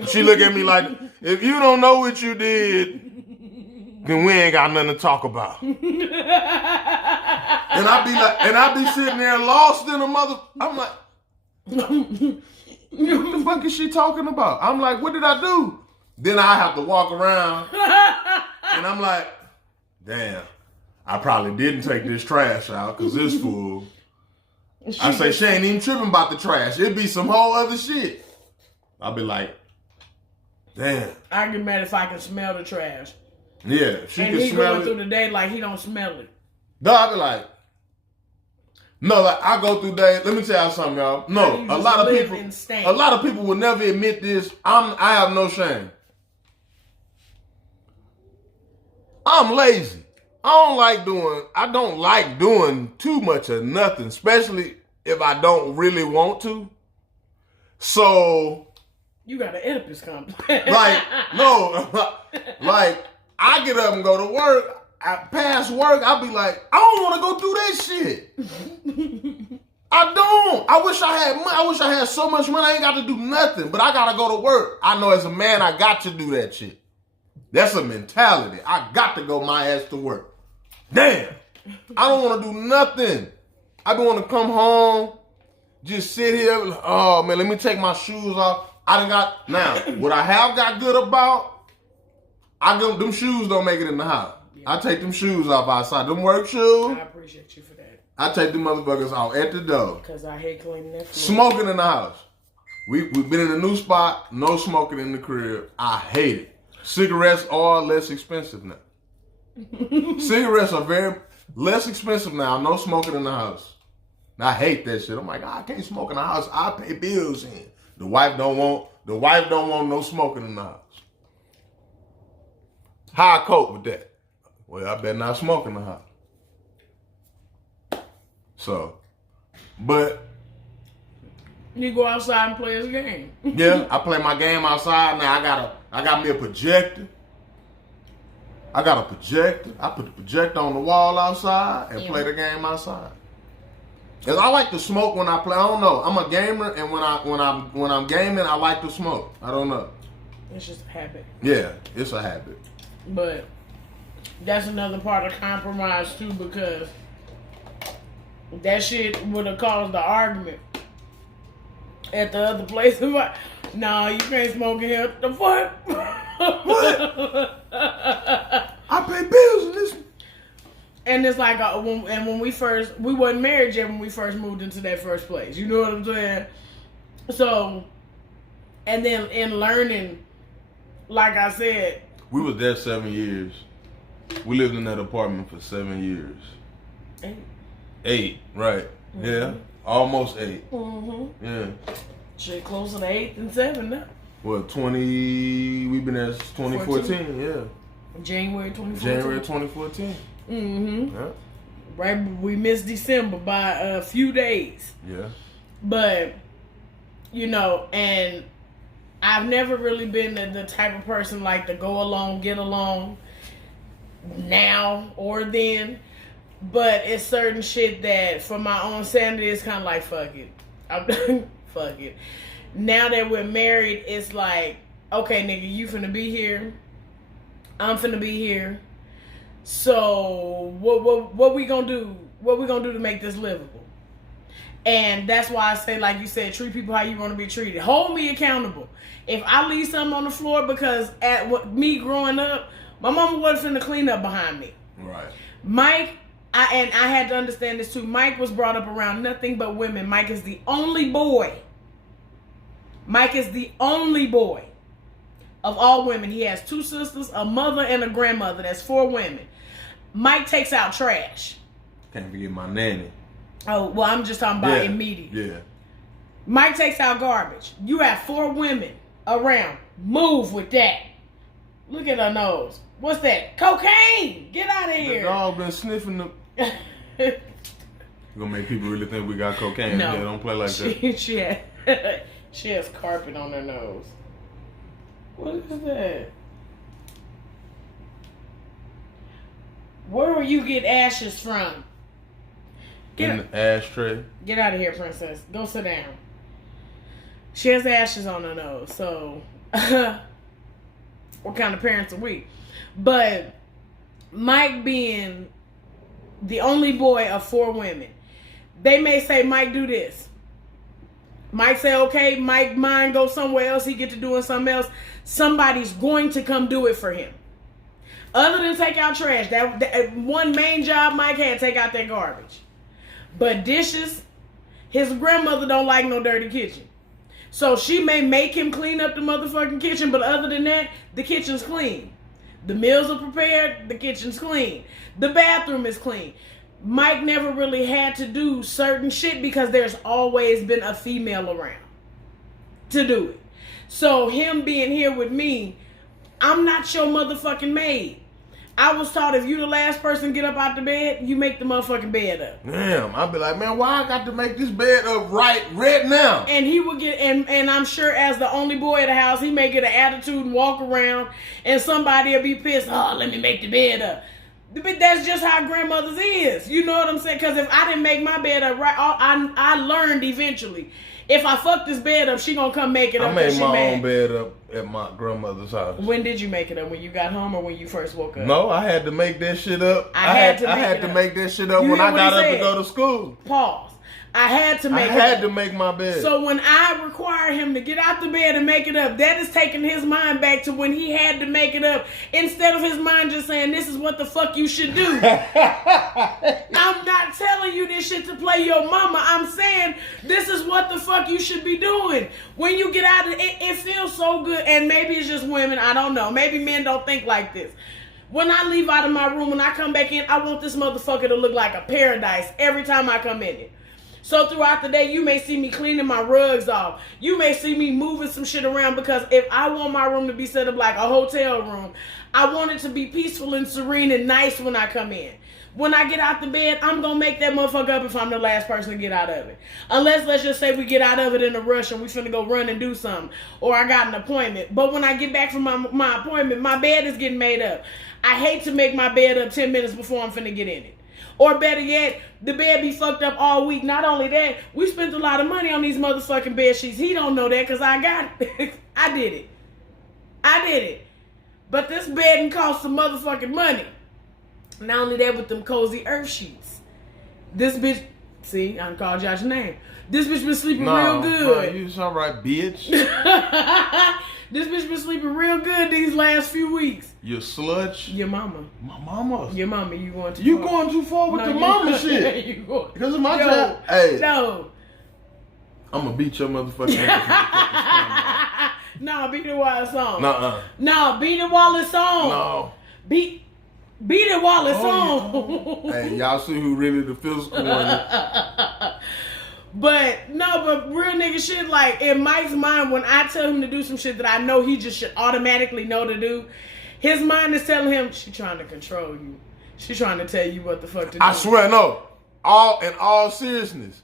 she look at me like, if you don't know what you did, then we ain't got nothing to talk about. And I be sitting there lost in a mother, I'm like, what the fuck is she talking about? I'm like, what did I do? Then I have to walk around, and I'm like, damn, I probably didn't take this trash out because it's full. I say, she ain't even tripping about the trash. It'd be some whole other shit. I'll be like, damn. I get mad if I can smell the trash. Yeah, she and can he smell going it. through the day like he don't smell it. No, I be like, no, like I go through days. Let me tell y'all something, y'all. No, a lot of people will never admit this. I have no shame. I'm lazy. I don't like doing too much of nothing, especially if I don't really want to. So you got an Oedipus complex. Like, no, like I get up and go to work. Past work, I'll be like, I don't want to go do that shit. I don't. I wish I had money. I wish I had so much money I ain't got to do nothing. But I got to go to work. I know as a man, I got to do that shit. That's a mentality. I got to go my ass to work. Damn. I don't want to do nothing. I don't want to come home, just sit here. Oh, man, let me take my shoes off. Now, what I have got good about, them shoes don't make it in the house. I take them shoes off outside. Them work shoes. I appreciate you for that. I take them motherfuckers off at the door. Because I hate cleaning that floor. Smoking in the house. We've been in a new spot. No smoking in the crib. I hate it. Cigarettes are less expensive now. Cigarettes are very less expensive now. No smoking in the house. I hate that shit. I'm like, I can't smoke in the house. I pay bills in. The wife don't want no smoking in the house. How I cope with that? Well, I better not smoke in the house. So, but you go outside and play his game. Yeah, I play my game outside now. I got me a projector. I got a projector. I put the projector on the wall outside and play the game outside. Cause I like to smoke when I play. I don't know. I'm a gamer, and when I'm gaming, I like to smoke. I don't know. It's just a habit. Yeah, it's a habit. But that's another part of compromise too, because that shit would have caused the argument at the other place. No, you can't smoke in here. The fuck? What? I pay bills in this. And it's like, when we wasn't married yet when we first moved into that first place. You know what I'm saying? So, and then in learning, like I said, we was there 7 years. We lived in that apartment for 7 years. 8, right? Mm-hmm. Yeah, almost 8. Mm-hmm. Yeah. Shit, closer to 8 than 7 now. What, 20? We've been there since 2014. Yeah. January 2014. January 2014. Mm-hmm. Yeah. Right, we missed December by a few days. Yeah. But, and I've never really been the type of person like to go along, get along now or then. But it's certain shit that for my own sanity, it's kind of like, fuck it. Fuck it. Now that we're married, it's like, okay, nigga, you finna be here. I'm finna be here. So what we gonna do? What we gonna do to make this livable? And that's why I say, like you said, treat people how you want to be treated. Hold me accountable. If I leave something on the floor, because me growing up, my mama wasn't finna clean up behind me. Right. Mike, I had to understand this too. Mike was brought up around nothing but women. Mike is the only boy. Mike is the only boy of all women. He has 2 sisters, a mother, and a grandmother. That's 4 women. Mike takes out trash. Can't forget my nanny. Oh, well, I'm just talking about immediate. Yeah. Mike takes out garbage. You have 4 women around. Move with that. Look at her nose. What's that? Cocaine! Get out of here. The dog been sniffing the... You're gonna make people really think we got cocaine. No. Yeah, don't play like that. She has carpet on her nose. What is that? Where will you get ashes from? In the ashtray. Get out of here, princess. Go sit down. She has ashes on her nose, so what kind of parents are we? But Mike being the only boy of 4 women, they may say, Mike, do this. Mike say, okay, Mike mind go somewhere else, he get to doing something else. Somebody's going to come do it for him. Other than take out trash, that one main job Mike had, take out that garbage. But dishes, his grandmother don't like no dirty kitchen. So she may make him clean up the motherfucking kitchen, but other than that, the kitchen's clean. The meals are prepared, the kitchen's clean. The bathroom is clean. Mike never really had to do certain shit because there's always been a female around to do it. So him being here with me, I'm not your motherfucking maid. I was taught if you the last person to get up out the bed, you make the motherfucking bed up. Damn, I'd be like, man, why I got to make this bed up right now? And he would get, and I'm sure as the only boy of the house, he may get an attitude and walk around, and somebody will be pissed, oh, let me make the bed up. But that's just how grandmothers is. You know what I'm saying? Because if I didn't make my bed up right, I learned eventually. If I fuck this bed up, she gonna come make it up. I made my own bed up at my grandmother's house. When did you make it up? When you got home or when you first woke up? No, I had to make that shit up. I had to make that shit up when I got up to go to school. Pause. I had to make my bed. So when I require him to get out the bed and make it up, that is taking his mind back to when he had to make it up. Instead of his mind just saying, this is what the fuck you should do. I'm not telling you this shit to play your mama. I'm saying this is what the fuck you should be doing. When you get out of it, it feels so good. And maybe it's just women. I don't know. Maybe men don't think like this. When I leave out of my room, when I come back in, I want this motherfucker to look like a paradise every time I come in it. So throughout the day, you may see me cleaning my rugs off. You may see me moving some shit around because if I want my room to be set up like a hotel room, I want it to be peaceful and serene and nice when I come in. When I get out the bed, I'm going to make that motherfucker up if I'm the last person to get out of it. Unless, let's just say we get out of it in a rush and we finna go run and do something. Or I got an appointment. But when I get back from my appointment, my bed is getting made up. I hate to make my bed up 10 minutes before I'm finna get in it. Or better yet, the bed be fucked up all week. Not only that, we spent a lot of money on these motherfucking bed sheets. He don't know that because I got it. I did it. But this bed didn't cost some motherfucking money. Not only that, with them cozy earth sheets. This bitch, see, I called y'all's name. This bitch been sleeping real good. You all right, bitch. This bitch been sleeping real good these last few weeks. Your sludge? Your mama. My mama. Your mama, you going too far. You going too far with the mama shit. You going. Because of my job. Hey. No. I'm going to beat your motherfucking ass. No, beat the Wallace song. Nuh-uh. No, beat the Wallace song. No. Beat the Wallace song. Hey, y'all see who really the physical one. But real nigga shit, like in Mike's mind, when I tell him to do some shit that I know he just should automatically know to do, his mind is telling him, she trying to control you. She trying to tell you what the fuck to do. I swear, no. In all seriousness,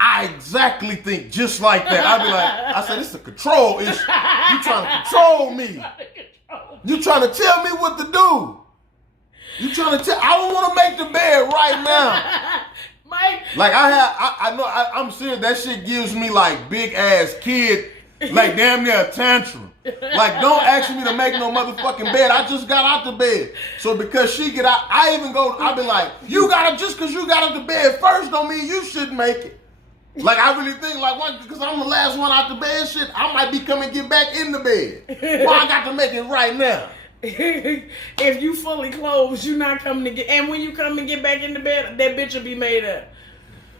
I exactly think just like that. I'd be like, I said, it's a control issue. You trying to control me. You trying to tell me what to do. You trying to tell, I don't want to make the bed right now. Mike. Like I'm serious. That shit gives me like big ass kid, like damn near a tantrum. Like don't ask me to make no motherfucking bed. I just got out the bed. So because she get out, I be like, you gotta, just cause you got out the bed first don't mean you shouldn't make it. Like I really think like, what, because I'm the last one out the bed, shit, I might be coming get back in the bed. Why I got to make it right now? If you fully clothed, you not coming to get, and when you come and get back in the bed, that bitch will be made up.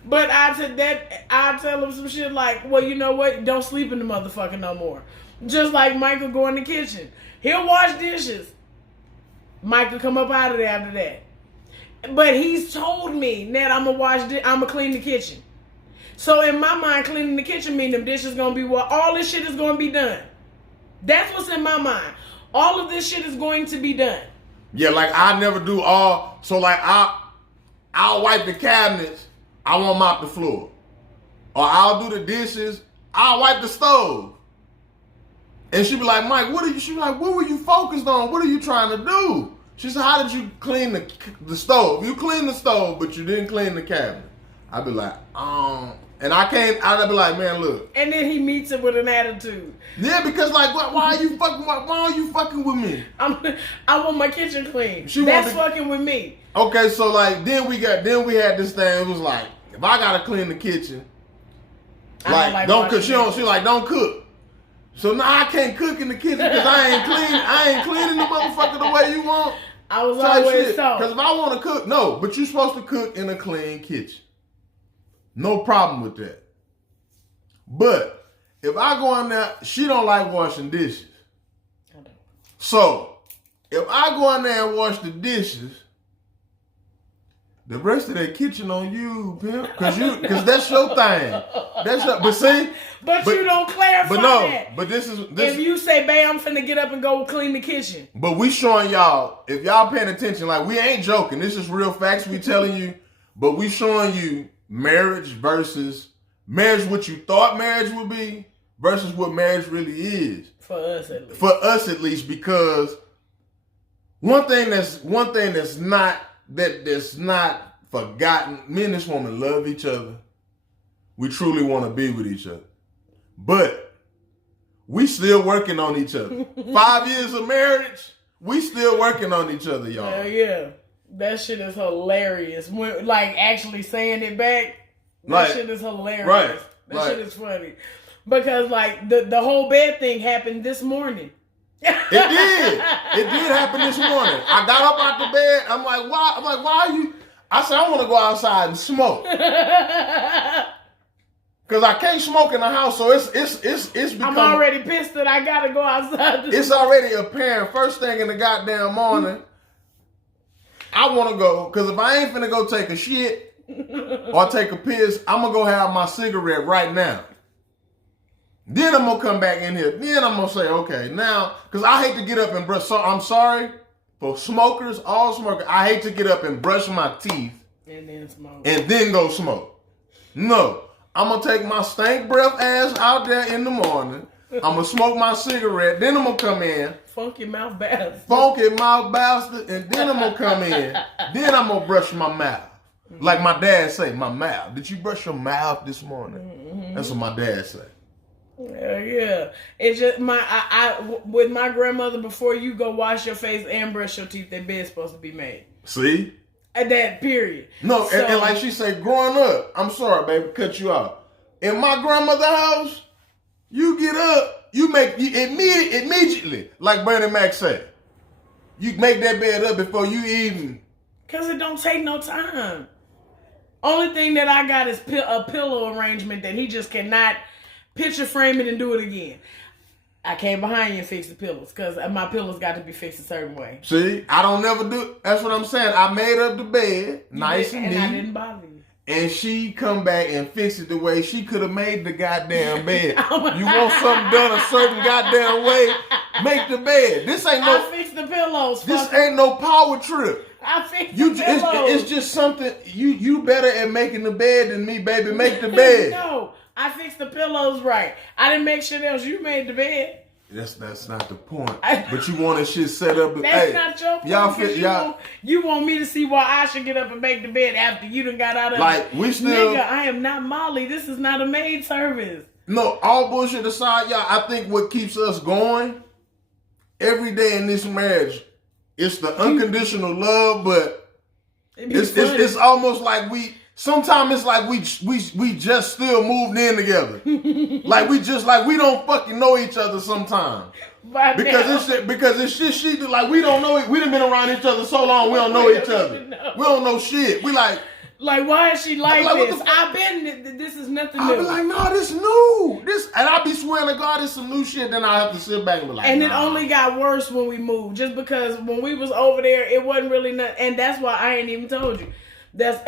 But I tell him some shit like, well, you know what? Don't sleep in the motherfucker no more. Just like Michael go in the kitchen. He'll wash dishes. Michael come up out of there after that. But he's told me that I'm gonna clean the kitchen. So in my mind, cleaning the kitchen means them dishes gonna be all this shit is gonna be done. That's what's in my mind. All of this shit is going to be done. Yeah, like I never do all. So like I'll wipe the cabinets. I won't mop the floor. Or I'll do the dishes. I'll wipe the stove. And she be like, Mike, she be like, what were you focused on? What are you trying to do? She said, how did you clean the stove? You cleaned the stove, but you didn't clean the cabinet. I'd be like, and I'd be like, man, look. And then he meets it with an attitude. Yeah, because like, why are you fucking with me? I want my kitchen clean. That's fucking with me. Okay, so like, then we had this thing. It was like, if I gotta clean the kitchen, like don't cook. She like, don't cook. So now I can't cook in the kitchen because I ain't cleaning the motherfucker the way you want. I was always told. Because if I want to cook, no, but you're supposed to cook in a clean kitchen. No problem with that. But if I go in there, she don't like washing dishes. I don't. So if I go in there and wash the dishes, the rest of that kitchen on you, pimp, because that's your thing. But see, but you don't clarify that. But this. If you say, "Babe, I'm finna get up and go clean the kitchen," but we showing y'all, if y'all paying attention, like we ain't joking. This is real facts we telling you. But we showing you marriage versus marriage, what you thought marriage would be versus what marriage really is. For us at least. For us at least, because one thing that's not forgotten. Me and this woman love each other. We truly want to be with each other. But we still working on each other. 5 years of marriage, we still working on each other, y'all. Hell yeah. That shit is hilarious. When, like, actually saying it back, that shit is hilarious. Right. That shit is funny. Because, like, the whole bed thing happened this morning. It did. It did happen this morning. I got up out the bed. I'm like, why are you? I said, I want to go outside and smoke. Because I can't smoke in the house, so it's become... I'm already pissed that I got to go outside. It's already apparent. First thing in the goddamn morning, I want to go, because if I ain't finna go take a shit or take a piss, I'm going to go have my cigarette right now. Then I'm going to come back in here. Then I'm going to say, okay, now, because I hate to get up and brush. So I'm sorry for smokers, all smokers. I hate to get up and brush my teeth and then smoke. And then go smoke. No, I'm going to take my stank breath ass out there in the morning. I'm going to smoke my cigarette. Then I'm going to come in. Funky mouth bastard. Funky mouth bastard. And then I'm going to come in. Then I'm going to brush my mouth. Like my dad say, my mouth. Did you brush your mouth this morning? Mm-hmm. That's what my dad say. Yeah. It's just with my grandmother, before you go wash your face and brush your teeth, that bed's supposed to be made. See? At that period. No, so, and like she said, growing up, I'm sorry, baby, cut you off. In my grandmother's house, you get up, you immediately, like Bernie Mac said, you make that bed up before you even. Because it don't take no time. Only thing that I got is a pillow arrangement that he just cannot picture frame it and do it again. I came behind you and fixed the pillows because my pillows got to be fixed a certain way. See, I don't never do. That's what I'm saying. I made up the bed nice and neat. And I didn't bother you. And she come back and fix it the way she could have made the goddamn bed. You want something done a certain goddamn way, make the bed. This ain't no. I fixed the pillows. This ain't no power trip. I fixed the pillows. It's just something. You better at making the bed than me, baby. Make the bed. No. I fixed the pillows right. I didn't make sure else you made the bed. That's not the point. But you wanted shit set up. That's not your point. You want me to see why I should get up and make the bed after you done got out of like we still. Nigga, I am not Molly. This is not a maid service. No, all bullshit aside, y'all. I think what keeps us going every day in this marriage, it's the unconditional love, but it's almost like we. Sometimes it's like we just still moved in together. like we don't fucking know each other sometimes. Because it's shit she do. Like we don't know it. We done been around each other so long we don't know each other. We don't know shit. We like why is she like this? I've been this is nothing new. I be like, no, this new. And I be swearing to God it's some new shit, then I have to sit back and be like, and it only got worse when we moved. Just because when we was over there, it wasn't really nothing. And that's why I ain't even told you. That's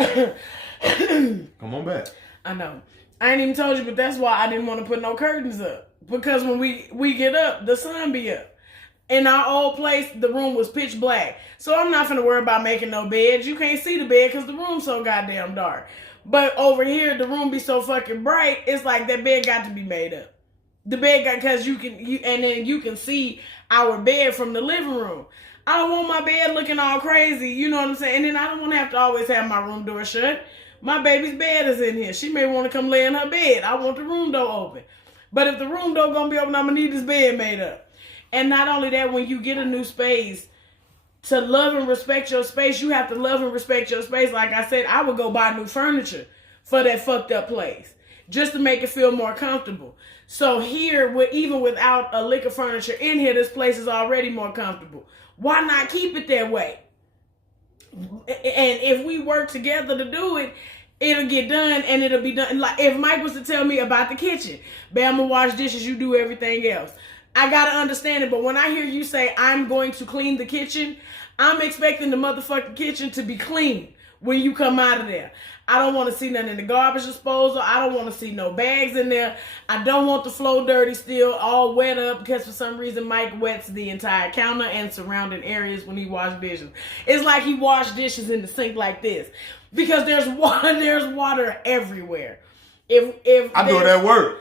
come on back. I know. I ain't even told you, but that's why I didn't want to put no curtains up. Because when we get up, the sun be up. In our old place, the room was pitch black. So I'm not finna worry about making no beds. You can't see the bed because the room's so goddamn dark. But over here, the room be so fucking bright, it's like that bed got to be made up. The bed got, because and then you can see our bed from the living room. I don't want my bed looking all crazy. You know what I'm saying? And then I don't want to have to always have my room door shut. My baby's bed is in here. She may want to come lay in her bed. I want the room door open. But if the room door going to be open, I'm going to need this bed made up. And not only that, when you get a new space, to love and respect your space, you have to love and respect your space. Like I said, I would go buy new furniture for that fucked up place just to make it feel more comfortable. So here, even without a lick of furniture in here, this place is already more comfortable. Why not keep it that way? And if we work together to do it, it'll get done and it'll be done. Like if Mike was to tell me about the kitchen, bam, I'm gonna wash dishes, you do everything else. I gotta understand it, but when I hear you say I'm going to clean the kitchen, I'm expecting the motherfucking kitchen to be clean when you come out of there. I don't want to see nothing in the garbage disposal. I don't want to see no bags in there. I don't want the floor dirty still, all wet up, because for some reason Mike wets the entire counter and surrounding areas when he washes dishes. It's like he washed dishes in the sink like this, because there's water everywhere. If I do it at work.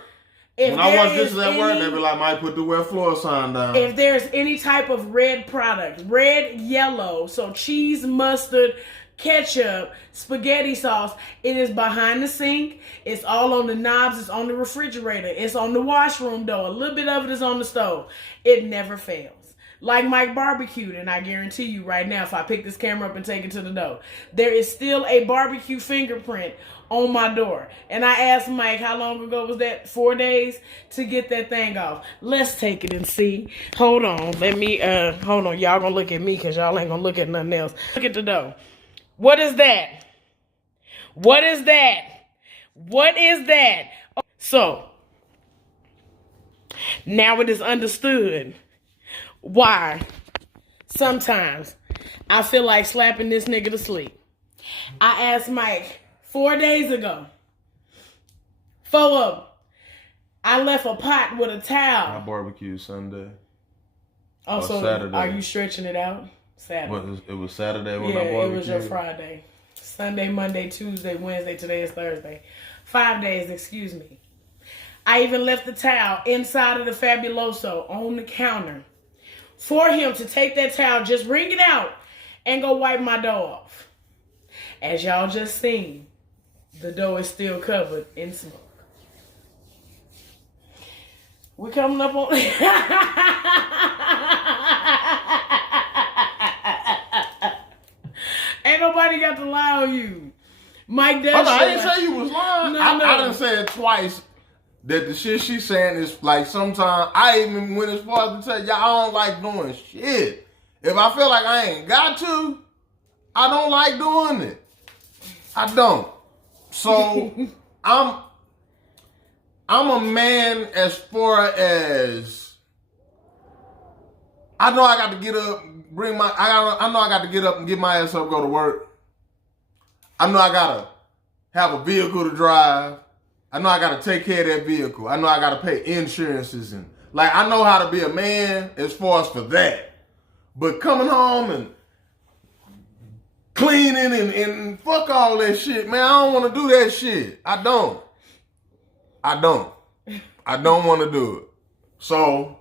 When I wash dishes at work, they be like, "Might put the wet floor sign down." If there's any type of red product, red, yellow, so cheese, mustard, ketchup, spaghetti sauce, it is behind the sink. It's all on the knobs. It's on the refrigerator. It's on the washroom door. A little bit of it is on the stove. It never fails. Like Mike barbecued, and I guarantee you right now, if I pick this camera up and take it to the door, there is still a barbecue fingerprint on my door. And I asked Mike, how long ago was that? 4 days to get that thing off. Let's take it and see. Hold on. Let me, hold on. Y'all gonna look at me because y'all ain't gonna look at nothing else. Look at the door. What is that? What is that? What is that? So, now it is understood why sometimes I feel like slapping this nigga to sleep. I asked Mike 4 days ago. I left a pot with a towel. I barbecued Sunday. Oh, so Saturday. Are you stretching it out? Saturday. What, it was Saturday when I Yeah, barbecued? it was your Friday. Sunday, Monday, Tuesday, Wednesday, today is Thursday. 5 days, excuse me. I even left the towel inside of the Fabuloso on the counter for him to take that towel, just wring it out, and go wipe my dough off. As y'all just seen, the dough is still covered in smoke. We're coming up on... Ain't nobody got to lie on you. Mike does. I didn't say you was lying. No. I done said twice that the shit she's saying is like sometimes I even went as far as to tell y'all I don't like doing shit. If I feel like I ain't got to, I don't like doing it. I don't. So I'm a man as far as I know I got to get up, I know I got to get up and get my ass up, go to work. I know I gotta have a vehicle to drive. I know I gotta take care of that vehicle. I know I gotta pay insurances and like I know how to be a man as far as for that. But coming home and cleaning and fuck all that shit, man, I don't want to do that shit. I don't want to do it. So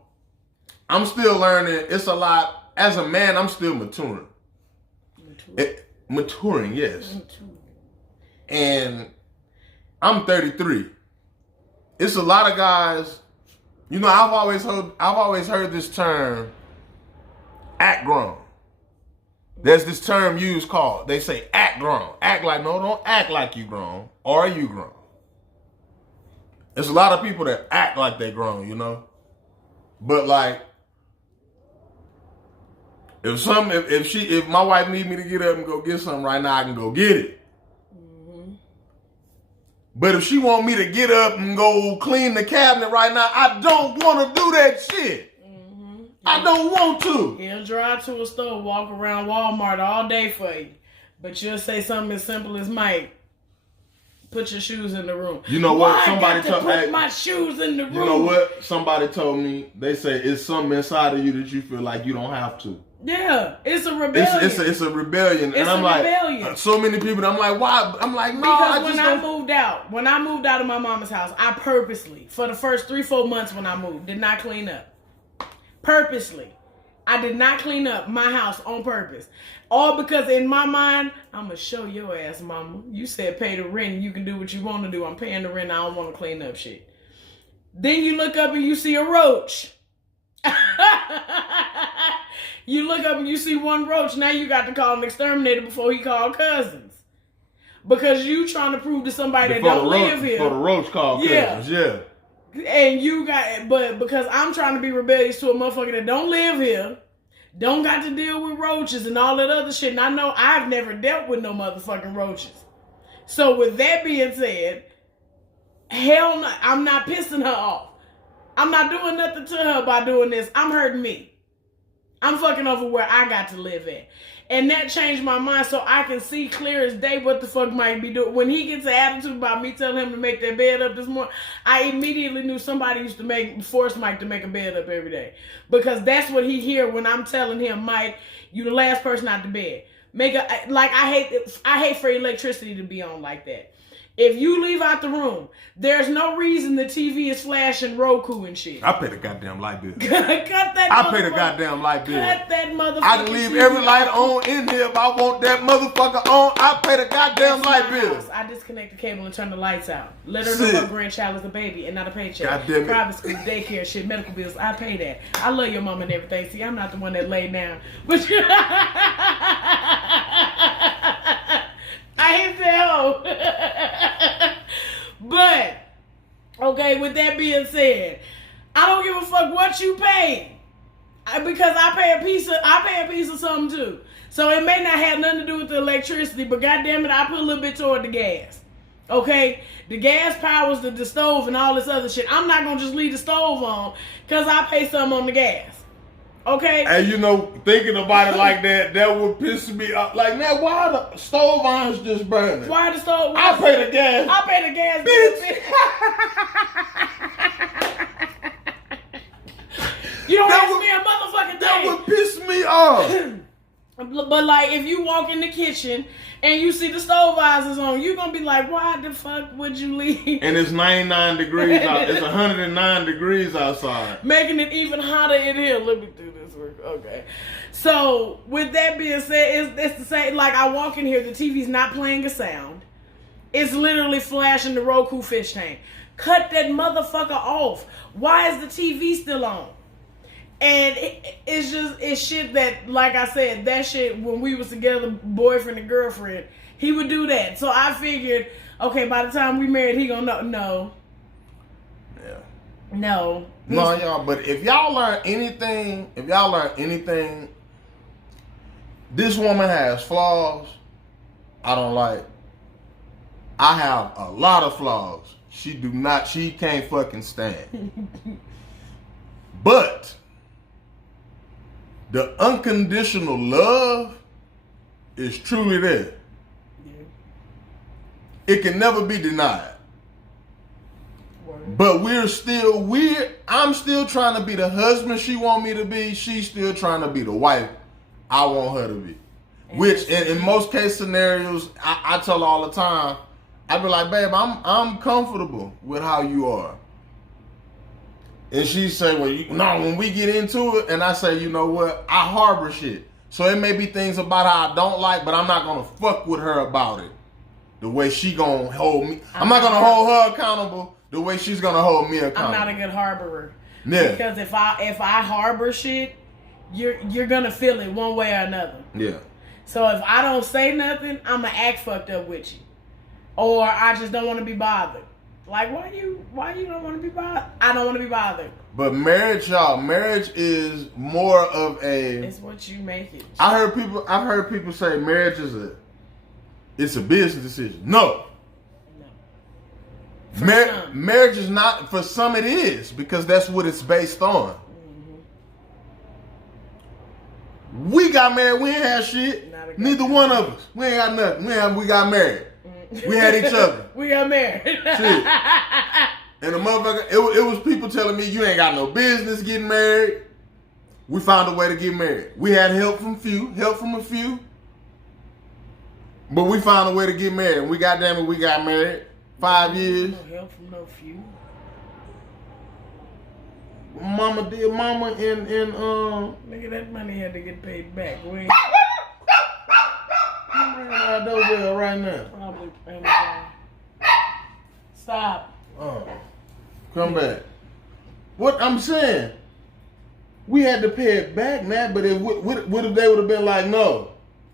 I'm still learning. It's a lot. As a man, I'm still maturing. Maturing, yes. And I'm 33. It's a lot of guys. You know, I've always heard this term, act grown. There's this term used called, they say act grown. Act like, no, don't act like you grown. Or are you grown? There's a lot of people that act like they grown, you know? But like, if my wife need me to get up and go get something right now, I can go get it. Mm-hmm. But if she want me to get up and go clean the cabinet right now, I don't want to do that shit. Mm-hmm. I don't want to. He'll drive to a store, walk around Walmart all day for you. But you'll say something as simple as, Mike, put your shoes in the room. You know what? Somebody told me. Put my shoes in the room. You know what? Somebody told me, they say it's something inside of you that you feel like you don't have to. Yeah, it's a rebellion. It's a rebellion. It's and I'm a rebellion. Like, so many people, I'm like, why? I'm like, no, because when I moved out of my mama's house, I purposely, for the first 3-4 months when I moved, did not clean up. Purposely. I did not clean up my house on purpose. All because in my mind, I'm going to show your ass, mama. You said pay the rent. You can do what you want to do. I'm paying the rent. I don't want to clean up shit. Then you look up and you see a roach. You look up and you see one roach. Now you got to call an exterminator before he called cousins. Because you trying to prove to somebody that don't live here. For the roach called cousins, yeah. And you got, but because I'm trying to be rebellious to a motherfucker that don't live here, don't got to deal with roaches and all that other shit. And I know I've never dealt with no motherfucking roaches. So with that being said, hell no, I'm not pissing her off. I'm not doing nothing to her by doing this. I'm hurting me. I'm fucking over where I got to live at. And that changed my mind so I can see clear as day what the fuck Mike be doing. When he gets an attitude about me telling him to make that bed up this morning, I immediately knew somebody used to force Mike to make a bed up every day. Because that's what he hear when I'm telling him, Mike, you the last person out the bed. I hate for electricity to be on like that. If you leave out the room, there's no reason the TV is flashing Roku and shit. I pay the goddamn light bill. Cut that. I pay the goddamn light bill. Cut that motherfucker. I can leave every light on in here if I want that motherfucker on. I pay the goddamn light bill. I disconnect the cable and turn the lights out. Let her know her grandchild is a baby and not a paycheck. Goddamn it. Private school, daycare, shit, medical bills. I pay that. I love your mom and everything. See, I'm not the one that laid down, but I hate that hoe. But, okay, with that being said, I don't give a fuck what you pay. Because I pay a piece of something too. So it may not have nothing to do with the electricity, but goddamn it, I put a little bit toward the gas. Okay? The gas powers the stove and all this other shit. I'm not gonna just leave the stove on because I pay something on the gas. Okay? And you know, thinking about it like that would piss me off. Like, man, why are the stove irons just burning? Why the stove? I pay the gas. I pay the gas, bitch. You don't ask me a motherfucking thing. That would piss me off. But like, if you walk in the kitchen and you see the stove eyes on, you're gonna be like, why the fuck would you leave? And it's 99 degrees out. It's 109 degrees outside. Making it even hotter in here. Let me do this work. Okay. So, with that being said, it's the same. Like, I walk in here, the TV's not playing a sound. It's literally flashing the Roku fish tank. Cut that motherfucker off. Why is the TV still on? And it's shit that, like I said, that shit, when we was together, boyfriend and girlfriend, he would do that. So I figured, okay, by the time we married, he gonna know. No. Yeah. No. No, y'all, but if y'all learn anything, this woman has flaws I don't like. I have a lot of flaws. She can't fucking stand. But the unconditional love is truly there. Yeah. It can never be denied. Word. But I'm still trying to be the husband she want me to be. She's still trying to be the wife I want her to be. Which in most case scenarios, I tell her all the time, I be like, babe, I'm comfortable with how you are. And she say, well, when we get into it, and I say, you know what, I harbor shit. So it may be things about her I don't like, but I'm not gonna fuck with her about it. The way she gonna hold me. I'm not gonna hold her accountable the way she's gonna hold me accountable. I'm not a good harborer. Yeah. Because if I harbor shit, you're gonna feel it one way or another. Yeah. So if I don't say nothing, I'ma act fucked up with you. Or I just don't want to be bothered. Like, why you don't want to be bothered? I don't want to be bothered. But marriage is more of a... It's what you make it. I've heard people say marriage is it's a business decision. No. Marriage is not, for some it is, because that's what it's based on. Mm-hmm. We got married, we ain't had shit. Neither one of us. We ain't got nothing. We got married. We had each other. We got married. Shit. And the motherfucker, it was people telling me, you ain't got no business getting married. We found a way to get married. We had help from a few. But we found a way to get married. And we got married. 5 years. No help from no few. Ma, mama did mama in Nigga, that money had to get paid back. We ain't I'm ringing our doorbell right now. probably Amazon. Stop. Come back. What I'm saying, we had to pay it back, Nat, but what if they would have been like, no?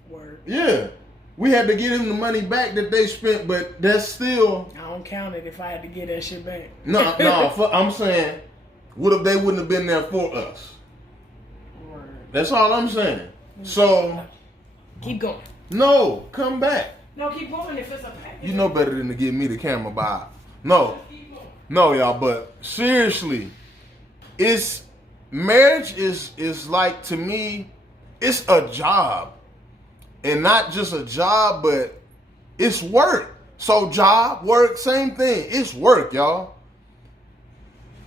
Word. Yeah. We had to give them the money back that they spent, but that's still... I don't count it if I had to get that shit back. No, I'm saying, what if they wouldn't have been there for us? Word. That's all I'm saying. So... Keep going. No, come back. No, keep going if it's a package. You know better than to give me the camera by. No, y'all. But seriously, marriage is like, to me, it's a job, and not just a job, but it's work. So job, work, same thing. It's work, y'all.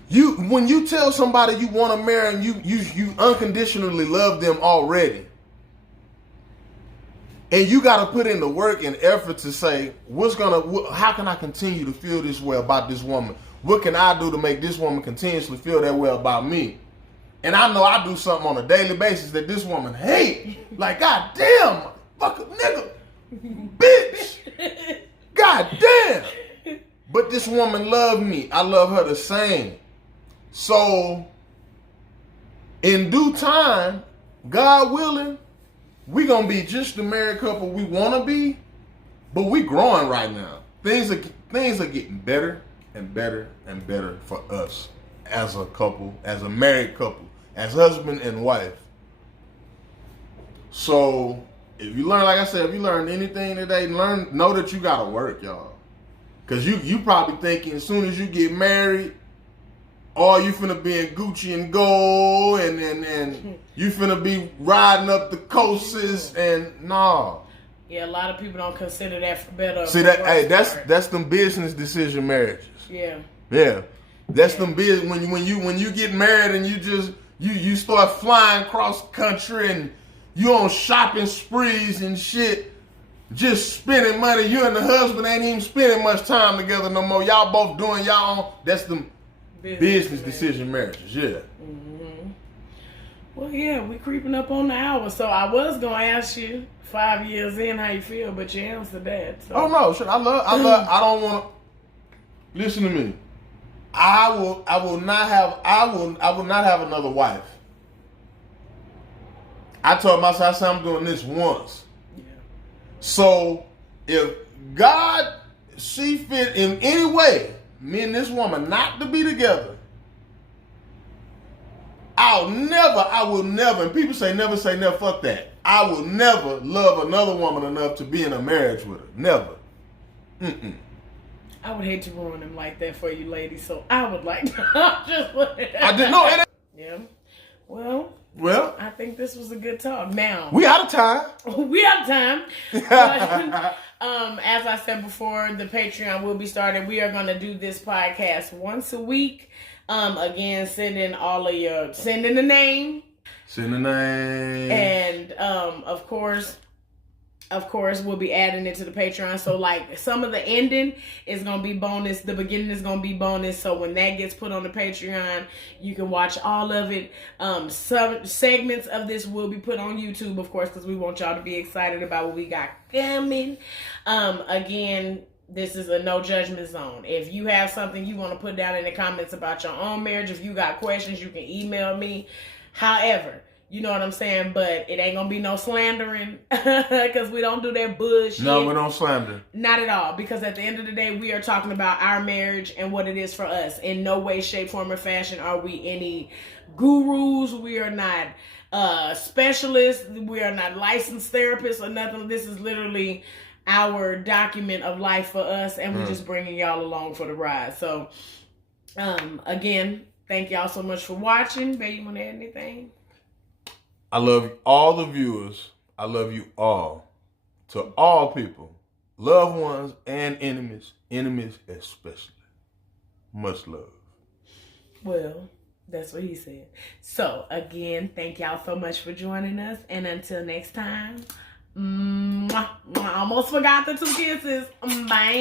When you tell somebody you want to marry and you unconditionally love them already, and you got to put in the work and effort to say, how can I continue to feel this way about this woman? What can I do to make this woman continuously feel that way about me? And I know I do something on a daily basis that this woman hate. Like, God damn, fucking nigga, bitch. God damn. But this woman loved me. I love her the same. So, in due time, God willing, we gonna be just the married couple we wanna be, but we growing right now. Things are getting better and better and better for us as a couple, as a married couple, as husband and wife. So if you learn, like I said, if you learn anything today, know that you gotta work, y'all. Cause you probably thinking as soon as you get married, oh, you finna be in Gucci and gold, and you finna be riding up the coasts, and no. Yeah, a lot of people don't consider that for better. See that? Hey, that's them business decision marriages. Yeah. Yeah, that's them business when you get married and you start flying across country and you on shopping sprees and shit, just spending money. You and the husband ain't even spending much time together no more. Y'all both doing y'all own. That's them. Business decision marriages, yeah. Mm-hmm. Well, yeah, we creeping up on the hour, so I was gonna ask you 5 years in how you feel, but you answered that. So. Oh no, shit, I don't want to. Listen to me. I will not have another wife. I told myself, I said, I'm doing this once. Yeah. So if God see fit in any way, me and this woman not to be together, I will never, and people say never, fuck that. I will never love another woman enough to be in a marriage with her. Never. Mm-mm. I would hate to ruin them like that for you ladies, so I would like to. I didn't know it. Yeah. Well, I think this was a good talk. Now we out of time. We out of time. But, as I said before, the Patreon will be started. We are going to do this podcast once a week. Again, send in the name. Send the name. And of course, we'll be adding it to the Patreon. So, like, some of the ending is going to be bonus. The beginning is going to be bonus. So, when that gets put on the Patreon, you can watch all of it. Some segments of this will be put on YouTube, of course, because we want y'all to be excited about what we got coming. Again, this is a no judgment zone. If you have something you want to put down in the comments about your own marriage, if you got questions, you can email me. However, you know what I'm saying? But it ain't going to be no slandering because we don't do that bullshit. No, we don't slander. Not at all. Because at the end of the day, we are talking about our marriage and what it is for us. In no way, shape, form, or fashion are we any gurus. We are not specialists. We are not licensed therapists or nothing. This is literally our document of life for us. And we're just bringing y'all along for the ride. So, again, thank y'all so much for watching. Babe, you want to add anything? I love all the viewers. I love you all. To all people, loved ones and enemies especially. Much love. Well, that's what he said. So, again, thank y'all so much for joining us. And until next time, I almost forgot the 2 kisses. Bye.